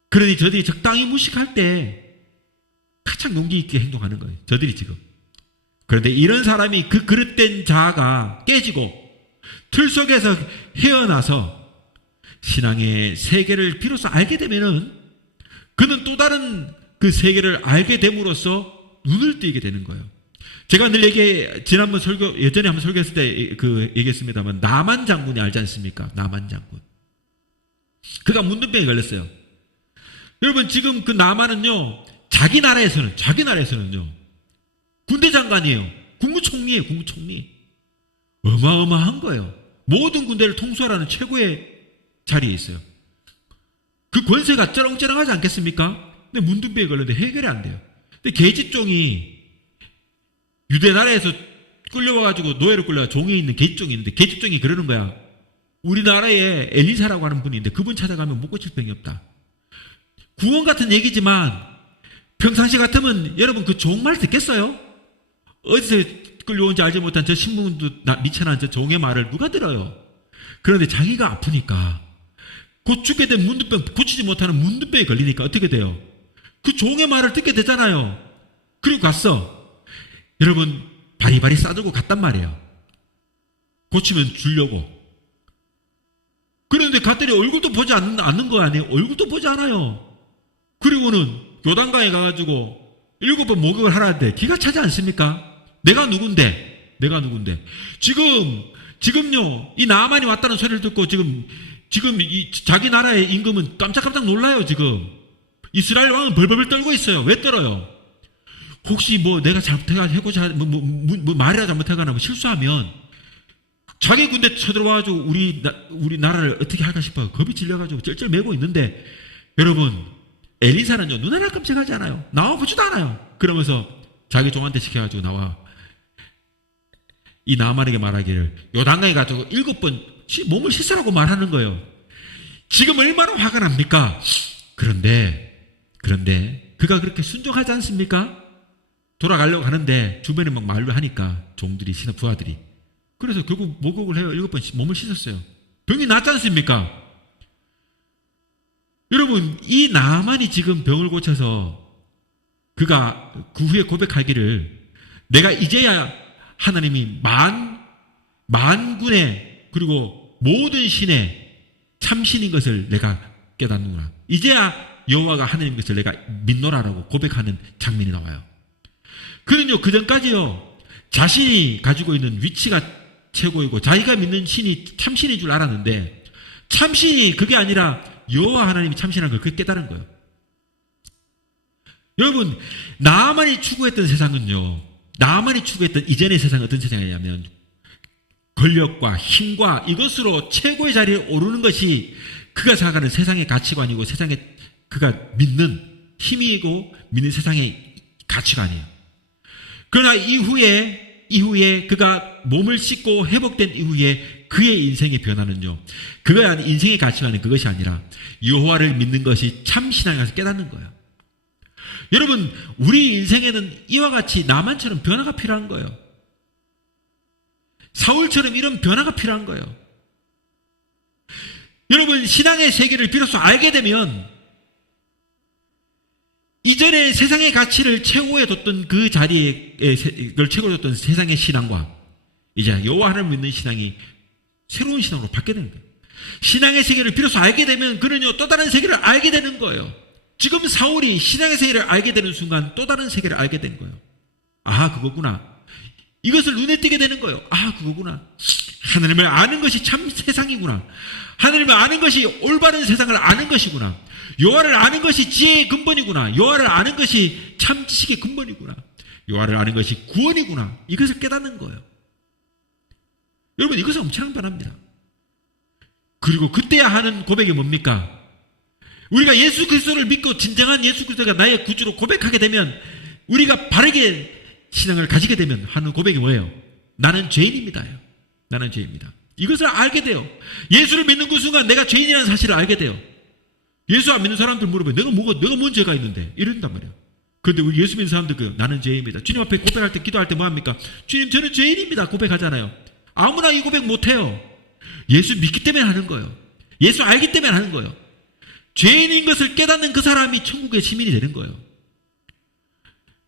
그러니 저들이 적당히 무식할 때 가장 용기 있게 행동하는 거예요. 저들이 지금. 그런데 이런 사람이 그 그릇된 자아가 깨지고 틀 속에서 헤어나서 신앙의 세계를 비로소 알게 되면은 그는 또 다른 그 세계를 알게 됨으로써 눈을 뜨게 되는 거예요. 제가 늘 지난번 예전에 한번 설교했을 때 얘기했습니다만, 나만 장군이 알지 않습니까? 나만 장군. 그가 문둥병에 걸렸어요. 여러분, 지금 그 나만은요, 자기 나라에서는요, 군대 장관이에요. 국무총리예요, 국무총리. 어마어마한 거예요. 모든 군대를 통솔하는 최고의 자리에 있어요. 그 권세가 쩌렁쩌렁하지 않겠습니까? 근데 문둥병에 걸렸는데 해결이 안 돼요. 근데 계집종이 유대 나라에서 끌려와가지고 노예로 끌려와 종에 있는 계집종이 있는데, 계집종이 그러는 거야. 우리나라에 엘리사라고 하는 분이 있는데 그분 찾아가면 못 고칠 병이 없다. 구원 같은 얘기지만 평상시 같으면 여러분 그 종 말 듣겠어요? 어디서 끌려온지 알지 못한 저 신분도 미천한 저 종의 말을 누가 들어요? 그런데 자기가 아프니까, 곧 죽게 된 문둥병, 고치지 못하는 문둥병에 걸리니까 어떻게 돼요? 그 종의 말을 듣게 되잖아요. 그리고 갔어. 여러분, 바리바리 싸들고 갔단 말이에요. 고치면 주려고. 그런데 갔더니 얼굴도 보지 않는 거 아니에요? 얼굴도 보지 않아요. 그리고는 요단강에 가가지고 7번 목욕을 하라는데 기가 차지 않습니까? 내가 누군데? 지금요, 이 나만이 왔다는 소리를 듣고 지금 이 자기 나라의 임금은 깜짝깜짝 놀라요, 지금. 이스라엘 왕은 벌벌 떨고 있어요. 왜 떨어요? 혹시 내가 잘못해가지고 말이라 잘못해가나 실수하면 자기 군대 쳐들어와가지고 우리 나라를 어떻게 할까 싶어 겁이 질려가지고 쩔쩔 매고 있는데, 여러분, 엘리사는요, 눈 하나 깜짝하지 않아요. 나와보지도 않아요. 그러면서 자기 종한테 시켜가지고 나와 이 나만에게 말하기를, 요단강에 가지고 7번 몸을 씻으라고 말하는 거예요. 지금 얼마나 화가 납니까? 그런데 그가 그렇게 순종하지 않습니까? 돌아가려고 하는데 주변에 막 말로 하니까 종들이, 부하들이. 그래서 결국 목욕을 해요. 7번 몸을 씻었어요. 병이 낫지 않습니까? 여러분, 이 나만이 지금 병을 고쳐서 그가 그 후에 고백하기를, 내가 이제야 하나님이 만군의 그리고 모든 신의 참신인 것을 내가 깨닫는구나. 이제야 여호와가 하나님인 것을 내가 믿노라라고 고백하는 장면이 나와요. 그는요, 그전까지요, 자신이 가지고 있는 위치가 최고이고 자기가 믿는 신이 참신인 줄 알았는데, 참신이 그게 아니라 여호와 하나님이 참신한 걸 깨달은 거예요. 여러분, 나만이 추구했던 세상은요, 나만이 추구했던 이전의 세상은 어떤 세상이냐면, 권력과 힘과 이것으로 최고의 자리에 오르는 것이 그가 생각하는 세상의 가치관이고, 세상에 그가 믿는 힘이고 믿는 세상의 가치관이에요. 그러나 이후에 그가 몸을 씻고 회복된 이후에 그의 인생의 변화는요, 그의 인생의 가치관은 그것이 아니라 여호와를 믿는 것이 참 신앙이라서 깨닫는 거예요. 여러분, 우리 인생에는 이와 같이 나만처럼 변화가 필요한 거예요. 사울처럼 이런 변화가 필요한 거예요. 여러분, 신앙의 세계를 비로소 알게 되면 이전에 세상의 가치를 최고에 뒀던 그 자리에 그걸 최고로 뒀던 세상의 신앙과 이제 여호와 하나님을 믿는 신앙이 새로운 신앙으로 바뀌게 되는 거예요. 신앙의 세계를 비로소 알게 되면 그는요, 또 다른 세계를 알게 되는 거예요. 지금 사울이 신앙의 세계를 알게 되는 순간 또 다른 세계를 알게 된 거예요. 아, 그거구나. 이것을 눈에 띄게 되는 거예요. 아, 그거구나. 하나님을 아는 것이 참 세상이구나. 하나님을 아는 것이 올바른 세상을 아는 것이구나. 여호와를 아는 것이 지혜의 근본이구나. 여호와를 아는 것이 참 지식의 근본이구나. 여호와를 아는 것이 구원이구나. 이것을 깨닫는 거예요. 여러분, 이것은 엄청난 변화입니다. 그리고 그때야 하는 고백이 뭡니까? 우리가 예수 그리스도를 믿고 진정한 예수 그리스도가 나의 구주로 고백하게 되면, 우리가 바르게 신앙을 가지게 되면 하는 고백이 뭐예요? 나는 죄인입니다. 나는 죄인입니다. 이것을 알게 돼요. 예수를 믿는 그 순간 내가 죄인이라는 사실을 알게 돼요. 예수 안 믿는 사람들 물어봐요. 내가 뭔 죄가 있는데? 이런단 말이에요. 그런데 우리 예수 믿는 사람들 나는 죄인입니다. 주님 앞에 고백할 때, 기도할 때 뭐 합니까? 주님, 저는 죄인입니다. 고백하잖아요. 아무나 이 고백 못해요. 예수 믿기 때문에 하는 거예요. 예수 알기 때문에 하는 거예요. 죄인인 것을 깨닫는 그 사람이 천국의 시민이 되는 거예요.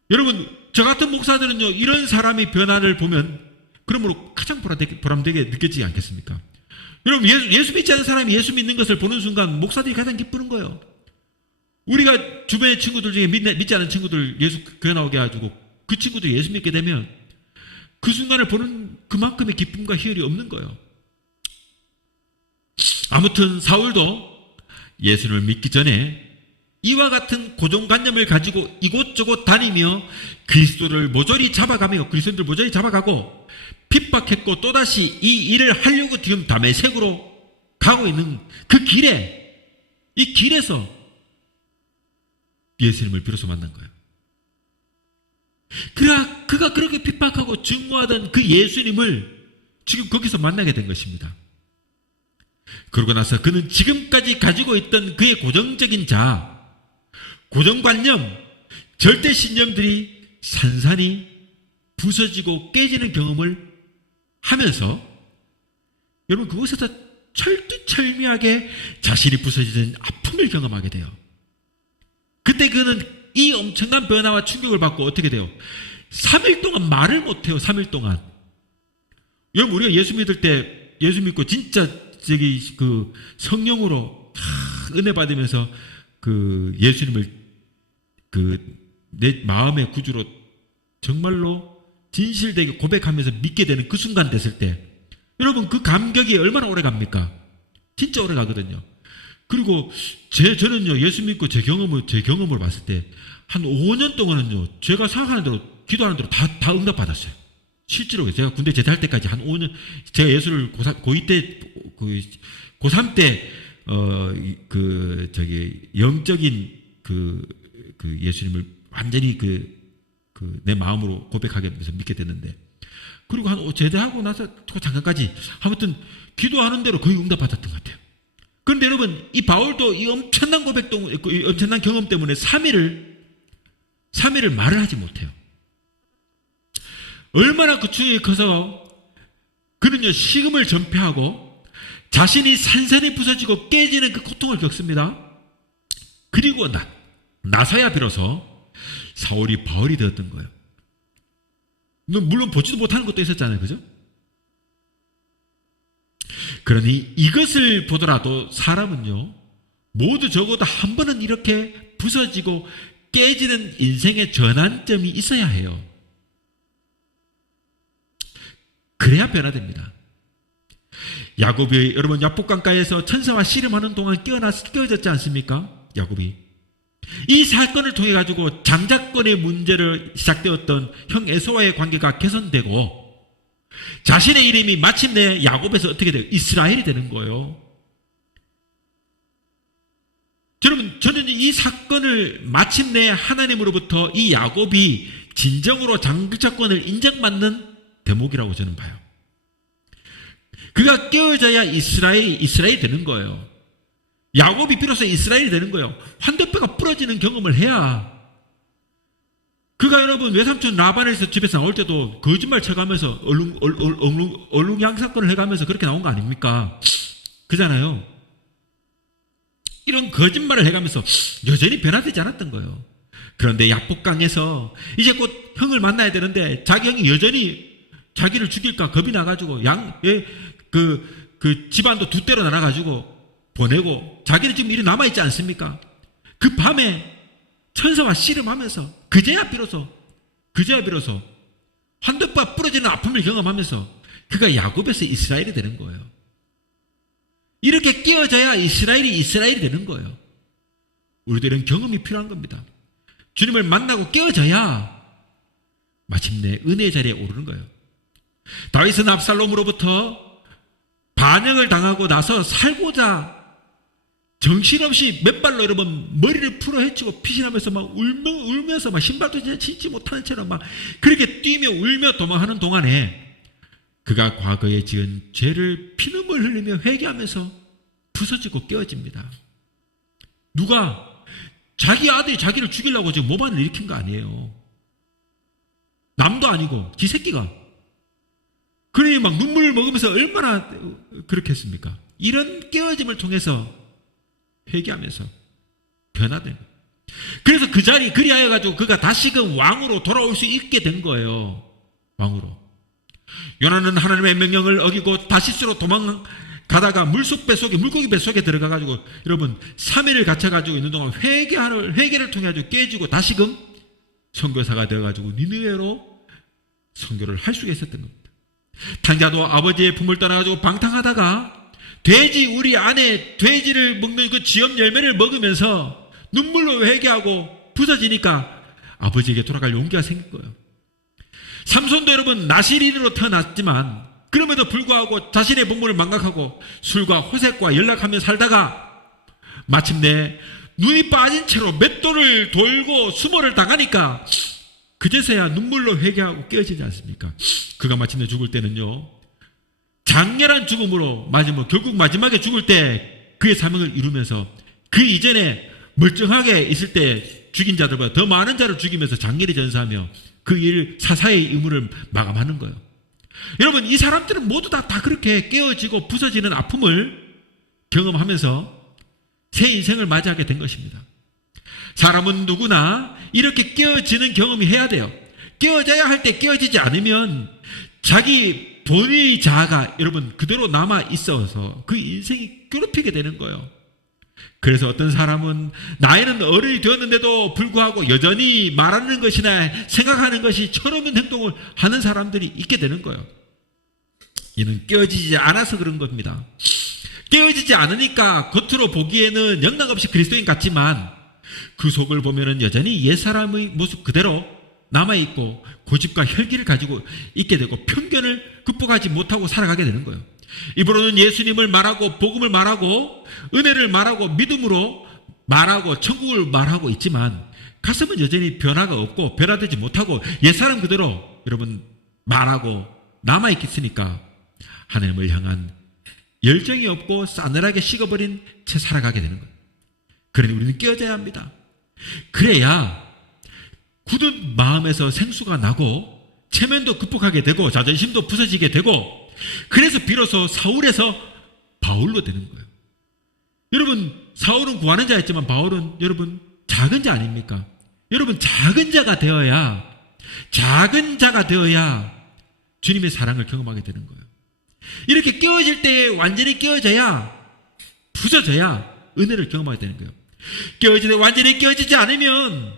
여러분, 저 같은 목사들은요, 이런 사람이 변화를 보면 그러므로 가장 보람되게 느껴지지 않겠습니까? 여러분, 예수 믿지 않는 사람이 예수 믿는 것을 보는 순간 목사들이 가장 기쁘는 거예요. 우리가 주변의 친구들 중에 믿지 않는 친구들 예수 교회 나오게 해가지고 그 친구들이 예수 믿게 되면 그 순간을 보는 그만큼의 기쁨과 희열이 없는 거예요. 아무튼 사울도 예수를 믿기 전에 이와 같은 고정관념을 가지고 이곳저곳 다니며 그리스도를 모조리 잡아가며 그리스도를 모조리 잡아가고 핍박했고 또다시 이 일을 하려고 지금 다메섹으로 가고 있는 그 길에, 이 길에서 예수님을 비로소 만난 거예요. 그가 그렇게 핍박하고 증오하던 그 예수님을 지금 거기서 만나게 된 것입니다. 그러고 나서 그는 지금까지 가지고 있던 그의 고정적인 자아, 고정관념, 절대신념들이 산산이 부서지고 깨지는 경험을 하면서 여러분 그곳에서 철두철미하게 자신이 부서지는 아픔을 경험하게 돼요. 그때 그는 이 엄청난 변화와 충격을 받고 어떻게 돼요? 3일 동안 말을 못해요. 3일 동안. 여러분 우리가 예수 믿을 때 예수 믿고 진짜 그 성령으로 은혜 받으면서 그 예수님을 내 마음의 구주로 정말로 진실되게 고백하면서 믿게 되는 그 순간 됐을 때 여러분 그 감격이 얼마나 오래 갑니까? 진짜 오래 가거든요. 그리고 저는요 예수 믿고 제 경험을 봤을 때 한 5년 동안은요 제가 생각하는 대로 기도하는 대로 다 응답받았어요. 실제로 제가 군대 제대할 때까지 한 5년 제가 예수를 고2 때 고3 때 영적인 예수님을 완전히 내 마음으로 고백하게 되면서 믿게 됐는데 그리고 제대하고 나서 잠깐까지 아무튼 기도하는 대로 거의 응답받았던 것 같아요. 그런데 여러분 이 바울도 이 엄청난 이 엄청난 경험 때문에 3일을 말을 하지 못해요. 얼마나 그 충격이 커서 그는요 식음을 전폐하고 자신이 산산이 부서지고 깨지는 그 고통을 겪습니다. 그리고 나서야 비로소 사울이 바울이 되었던 거예요. 물론 보지도 못하는 것도 있었잖아요. 그죠? 그러니 이것을 보더라도 사람은요 모두 적어도 한 번은 이렇게 부서지고 깨지는 인생의 전환점이 있어야 해요. 그래야 변화됩니다. 야곱이 여러분 야복강가에서 천사와 씨름하는 동안 깨어졌지 않습니까? 야곱이 이 사건을 통해 가지고 장자권의 문제를 시작되었던 형 에서와의 관계가 개선되고 자신의 이름이 마침내 야곱에서 어떻게 돼요? 이스라엘이 되는 거예요. 여러분 저는 이 사건을 마침내 하나님으로부터 이 야곱이 진정으로 장자권을 인정받는 대목이라고 저는 봐요. 그가 깨어져야 이스라엘이 되는 거예요. 야곱이 비로소 이스라엘이 되는 거예요. 환도뼈가 부러지는 경험을 해야. 그가 여러분 외삼촌 라반에서 집에서 나올 때도 거짓말 쳐가면서 얼룩양사건을 해가면서 그렇게 나온 거 아닙니까? 그잖아요. 이런 거짓말을 해가면서 여전히 변화되지 않았던 거예요. 그런데 야복강에서 이제 곧 형을 만나야 되는데 자기 형이 여전히 자기를 죽일까 겁이 나가지고 그 집안도 두 대로 나눠가지고 보내고 자기는 지금 일이 남아있지 않습니까? 그 밤에 천사와 씨름하면서 그제야 비로소 환도뼈가 부러지는 아픔을 경험하면서 그가 야곱에서 이스라엘이 되는 거예요. 이렇게 깨어져야 이스라엘이 되는 거예요. 우리도 이런 경험이 필요한 겁니다. 주님을 만나고 깨어져야 마침내 은혜의 자리에 오르는 거예요. 다윗은 압살롬으로부터 반역을 당하고 나서 살고자 정신없이 맨발로 여러분 머리를 풀어 헤치고 피신하면서 막 울면서 막 신발도 신지 못하는 채로 막 그렇게 뛰며 울며 도망하는 동안에 그가 과거에 지은 죄를 피눈물 흘리며 회개하면서 부서지고 깨어집니다. 누가? 자기 아들이 자기를 죽이려고 지금 모반을 일으킨 거 아니에요. 남도 아니고 지 새끼가. 그러니 막 눈물을 먹으면서 얼마나 그렇게 했습니까? 이런 깨어짐을 통해서 회개하면서 변화된 거예요. 그래서 그 자리 그리하여 가지고 그가 다시금 왕으로 돌아올 수 있게 된 거예요. 왕으로. 요나는 하나님의 명령을 어기고 다시스로 도망가다가 물고기 뱃속에 들어가 가지고 여러분 3일을 갇혀 가지고 있는 동안 회개를 통해 가지고 깨지고 다시금 선교사가 되어 가지고 니느웨로 선교를 할 수가 있었던 겁니다. 탕자도 아버지의 품을 떠나 가지고 방탕하다가 우리 안에 돼지를 먹는 그 지엽 열매를 먹으면서 눈물로 회개하고 부서지니까 아버지에게 돌아갈 용기가 생긴 거예요. 삼손도 여러분 나시린으로 태어났지만 그럼에도 불구하고 자신의 본분을 망각하고 술과 호색과 연락하며 살다가 마침내 눈이 빠진 채로 맷돌을 돌고 수모를 당하니까 그제서야 눈물로 회개하고 깨어지지 않습니까? 그가 마침내 죽을 때는요, 장렬한 죽음으로 결국 마지막에 죽을 때 그의 사명을 이루면서 그 이전에 멀쩡하게 있을 때 죽인 자들보다 더 많은 자를 죽이면서 장렬히 전사하며 그 일 사사의 의무를 마감하는 거예요. 여러분, 이 사람들은 모두 다 그렇게 깨어지고 부서지는 아픔을 경험하면서 새 인생을 맞이하게 된 것입니다. 사람은 누구나 이렇게 깨어지는 경험이 해야 돼요. 깨어져야 할 때 깨어지지 않으면 자기 본의 자아가 여러분 그대로 남아 있어서 그 인생이 괴롭히게 되는 거예요. 그래서 어떤 사람은 나이는 어른이 되었는데도 불구하고 여전히 말하는 것이나 생각하는 것이 철없는 행동을 하는 사람들이 있게 되는 거예요. 이는 깨어지지 않아서 그런 겁니다. 깨어지지 않으니까 겉으로 보기에는 영락없이 그리스도인 같지만 그 속을 보면은 여전히 옛사람의 모습 그대로 남아있고 고집과 혈기를 가지고 있게 되고 편견을 극복하지 못하고 살아가게 되는 거예요. 입으로는 예수님을 말하고 복음을 말하고 은혜를 말하고 믿음으로 말하고 천국을 말하고 있지만 가슴은 여전히 변화가 없고 변화되지 못하고 옛사람 그대로 여러분 말하고 남아있겠으니까 하나님을 향한 열정이 없고 싸늘하게 식어버린 채 살아가게 되는 거예요. 그러니 우리는 깨어져야 합니다. 그래야 굳은 마음에서 생수가 나고 체면도 극복하게 되고 자존심도 부서지게 되고 그래서 비로소 사울에서 바울로 되는 거예요. 여러분, 사울은 구하는 자였지만 바울은 여러분 작은 자 아닙니까? 여러분 작은 자가 되어야 주님의 사랑을 경험하게 되는 거예요. 이렇게 깨어질 때 완전히 깨어져야 부서져야 은혜를 경험하게 되는 거예요. 깨어지되 완전히 깨어지지 않으면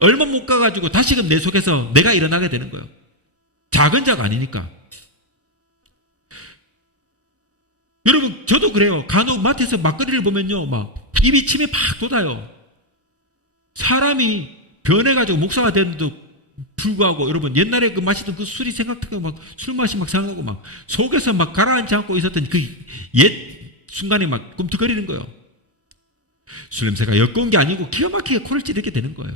얼마 못 가가지고 다시금 내 속에서 내가 일어나게 되는 거예요. 작은 자가 아니니까. 여러분 저도 그래요. 간혹 마트에서 막걸리를 보면요 막 입이 침이 팍 돋아요. 사람이 변해가지고 목사가 됐는데도 불구하고 여러분 옛날에 그 마시던 그 술이 생각하고 막 술 맛이 막 생각하고 막 속에서 막 가라앉지 않고 있었던 그 옛 순간이 막 꿈틀거리는 거예요. 술 냄새가 엮은 게 아니고 기가 막히게 코를 찌르게 되는 거예요.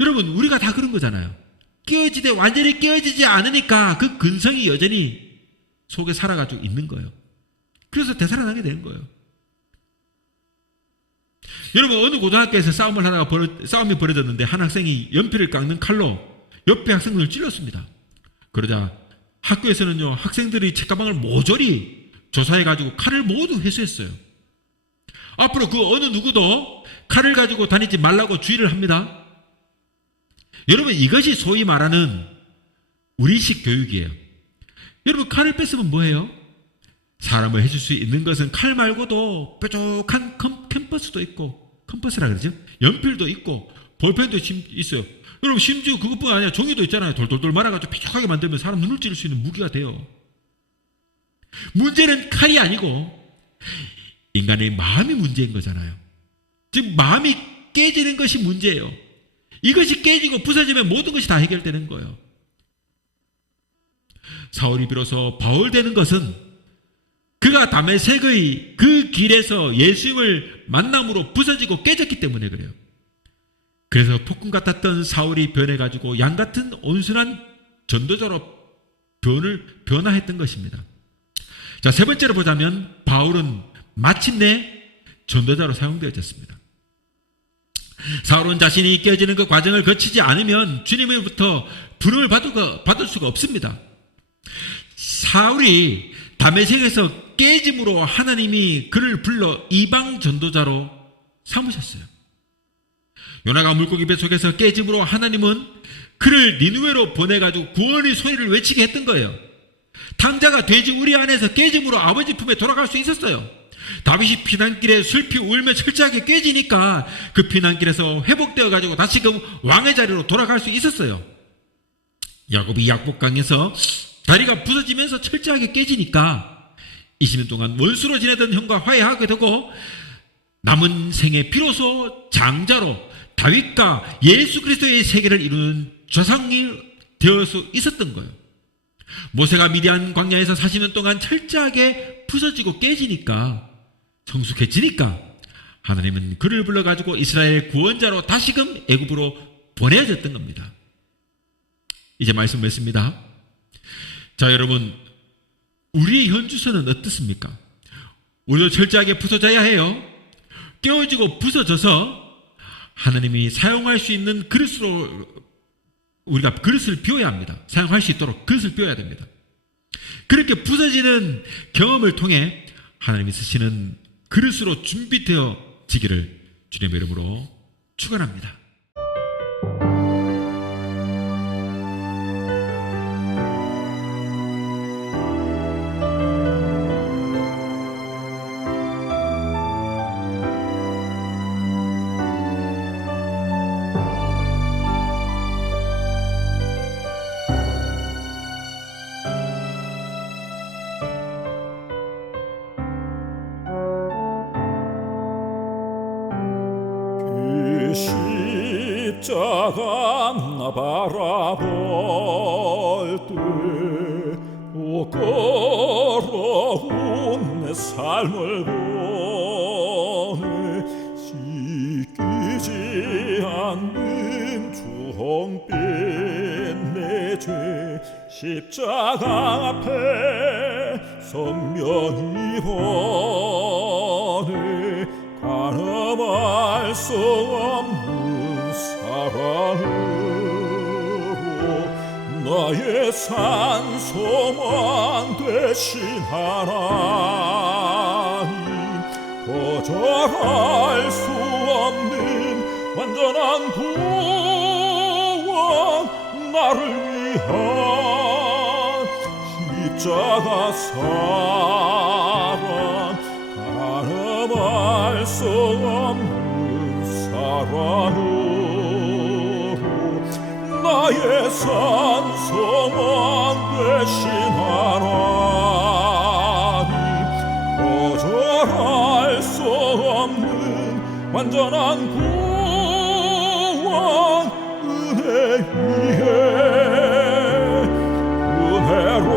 여러분 우리가 다 그런 거잖아요. 깨어지되 완전히 깨어지지 않으니까 그 근성이 여전히 속에 살아가지고 있는 거예요. 그래서 되살아나게 되는 거예요. 여러분 어느 고등학교에서 싸움이 벌어졌는데 한 학생이 연필을 깎는 칼로 옆에 학생들을 찔렀습니다. 그러자 학교에서는요 학생들이 책가방을 모조리 조사해가지고 칼을 모두 회수했어요. 앞으로 그 어느 누구도 칼을 가지고 다니지 말라고 주의를 합니다. 여러분 이것이 소위 말하는 우리식 교육이에요. 여러분 칼을 뺐으면 뭐예요? 사람을 해줄 수 있는 것은 칼 말고도 뾰족한 컴퍼스도 있고 컴퍼스라 그러죠? 연필도 있고 볼펜도 있어요. 여러분 심지어 그것뿐 아니라 종이도 있잖아요. 돌돌돌 말아가지고 뾰족하게 만들면 사람 눈을 찌를 수 있는 무기가 돼요. 문제는 칼이 아니고 인간의 마음이 문제인 거잖아요. 지금 마음이 깨지는 것이 문제예요. 이것이 깨지고 부서지면 모든 것이 다 해결되는 거예요. 사울이 비로소 바울 되는 것은 그가 다메섹의 그 길에서 예수님을 만남으로 부서지고 깨졌기 때문에 그래요. 그래서 폭군 같았던 사울이 변해가지고 양같은 온순한 전도자로 변화했던 것입니다. 자, 세 번째로 보자면 바울은 마침내 전도자로 사용되어졌습니다. 사울은 자신이 깨어지는 그 과정을 거치지 않으면 주님으로부터 부름을 받을 수가 없습니다. 사울이 다메섹에서 깨짐으로 하나님이 그를 불러 이방 전도자로 삼으셨어요. 요나가 물고기 뱃속에서 깨짐으로 하나님은 그를 니느웨로 보내가지고 구원의 소리를 외치게 했던 거예요. 탕자가 돼지 우리 안에서 깨짐으로 아버지 품에 돌아갈 수 있었어요. 다윗이 피난길에 슬피 울며 철저하게 깨지니까 그 피난길에서 회복되어 가지고 다시금 왕의 자리로 돌아갈 수 있었어요. 야곱이 약복강에서 다리가 부서지면서 철저하게 깨지니까 20년 동안 원수로 지내던 형과 화해하게 되고 남은 생에 비로소 장자로 다윗과 예수 그리스도의 세계를 이루는 조상이 되어 수 있었던 거예요. 모세가 미디안 광야에서 40년 동안 철저하게 부서지고 깨지니까 성숙해지니까 하나님은 그를 불러가지고 이스라엘 구원자로 다시금 애굽으로 보내졌던 겁니다. 이제 말씀 맺습니다. 자, 여러분, 우리의 현주소는 어떻습니까? 우리도 철저하게 부서져야 해요. 깨어지고 부서져서 하나님이 사용할 수 있는 그릇으로 우리가 그릇을 비워야 합니다. 사용할 수 있도록 그릇을 비워야 됩니다. 그렇게 부서지는 경험을 통해 하나님이 쓰시는 그릇으로 준비되어지기를 주님의 이름으로 축원합니다. 십자가 나 바라볼 때 부끄러운 내 삶을 보네 씻기지 않는 주홍빛 내 죄 십자가 앞에 선명히 보네 가늠할 수 없는 사랑으로 나의 산 소망 되신 하나님 거절할 수 없는 완전한 구원 나를 위한 십자가 사랑 가늠할 수 없는 사랑으로 나의 산 소망 되신 하나님 거절할 수 없는 완전한 구원 은혜 위에 은혜로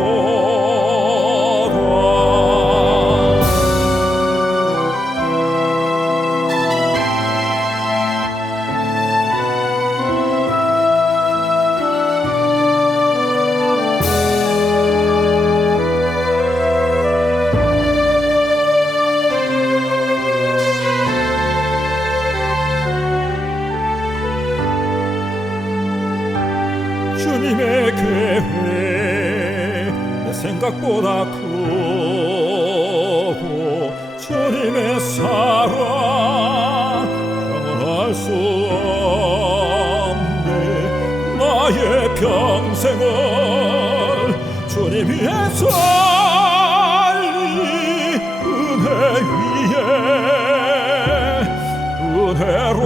주님의 계획 내 생각보다 크고 주님의 사랑 평안할 수 없네 나의 평생을 주님 위해 살리 은혜 위에 은혜로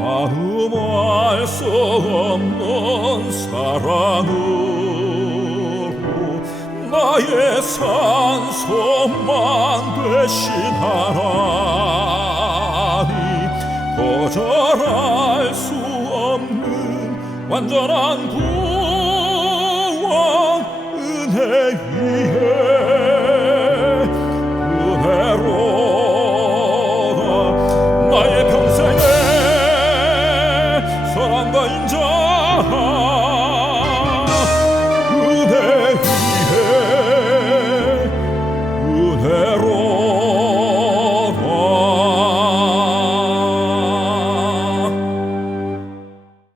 가늠할 수 없는 사랑으로 나의 산 소망 되신 하나님 거절할 수 없는 완전한 구원 은혜 위에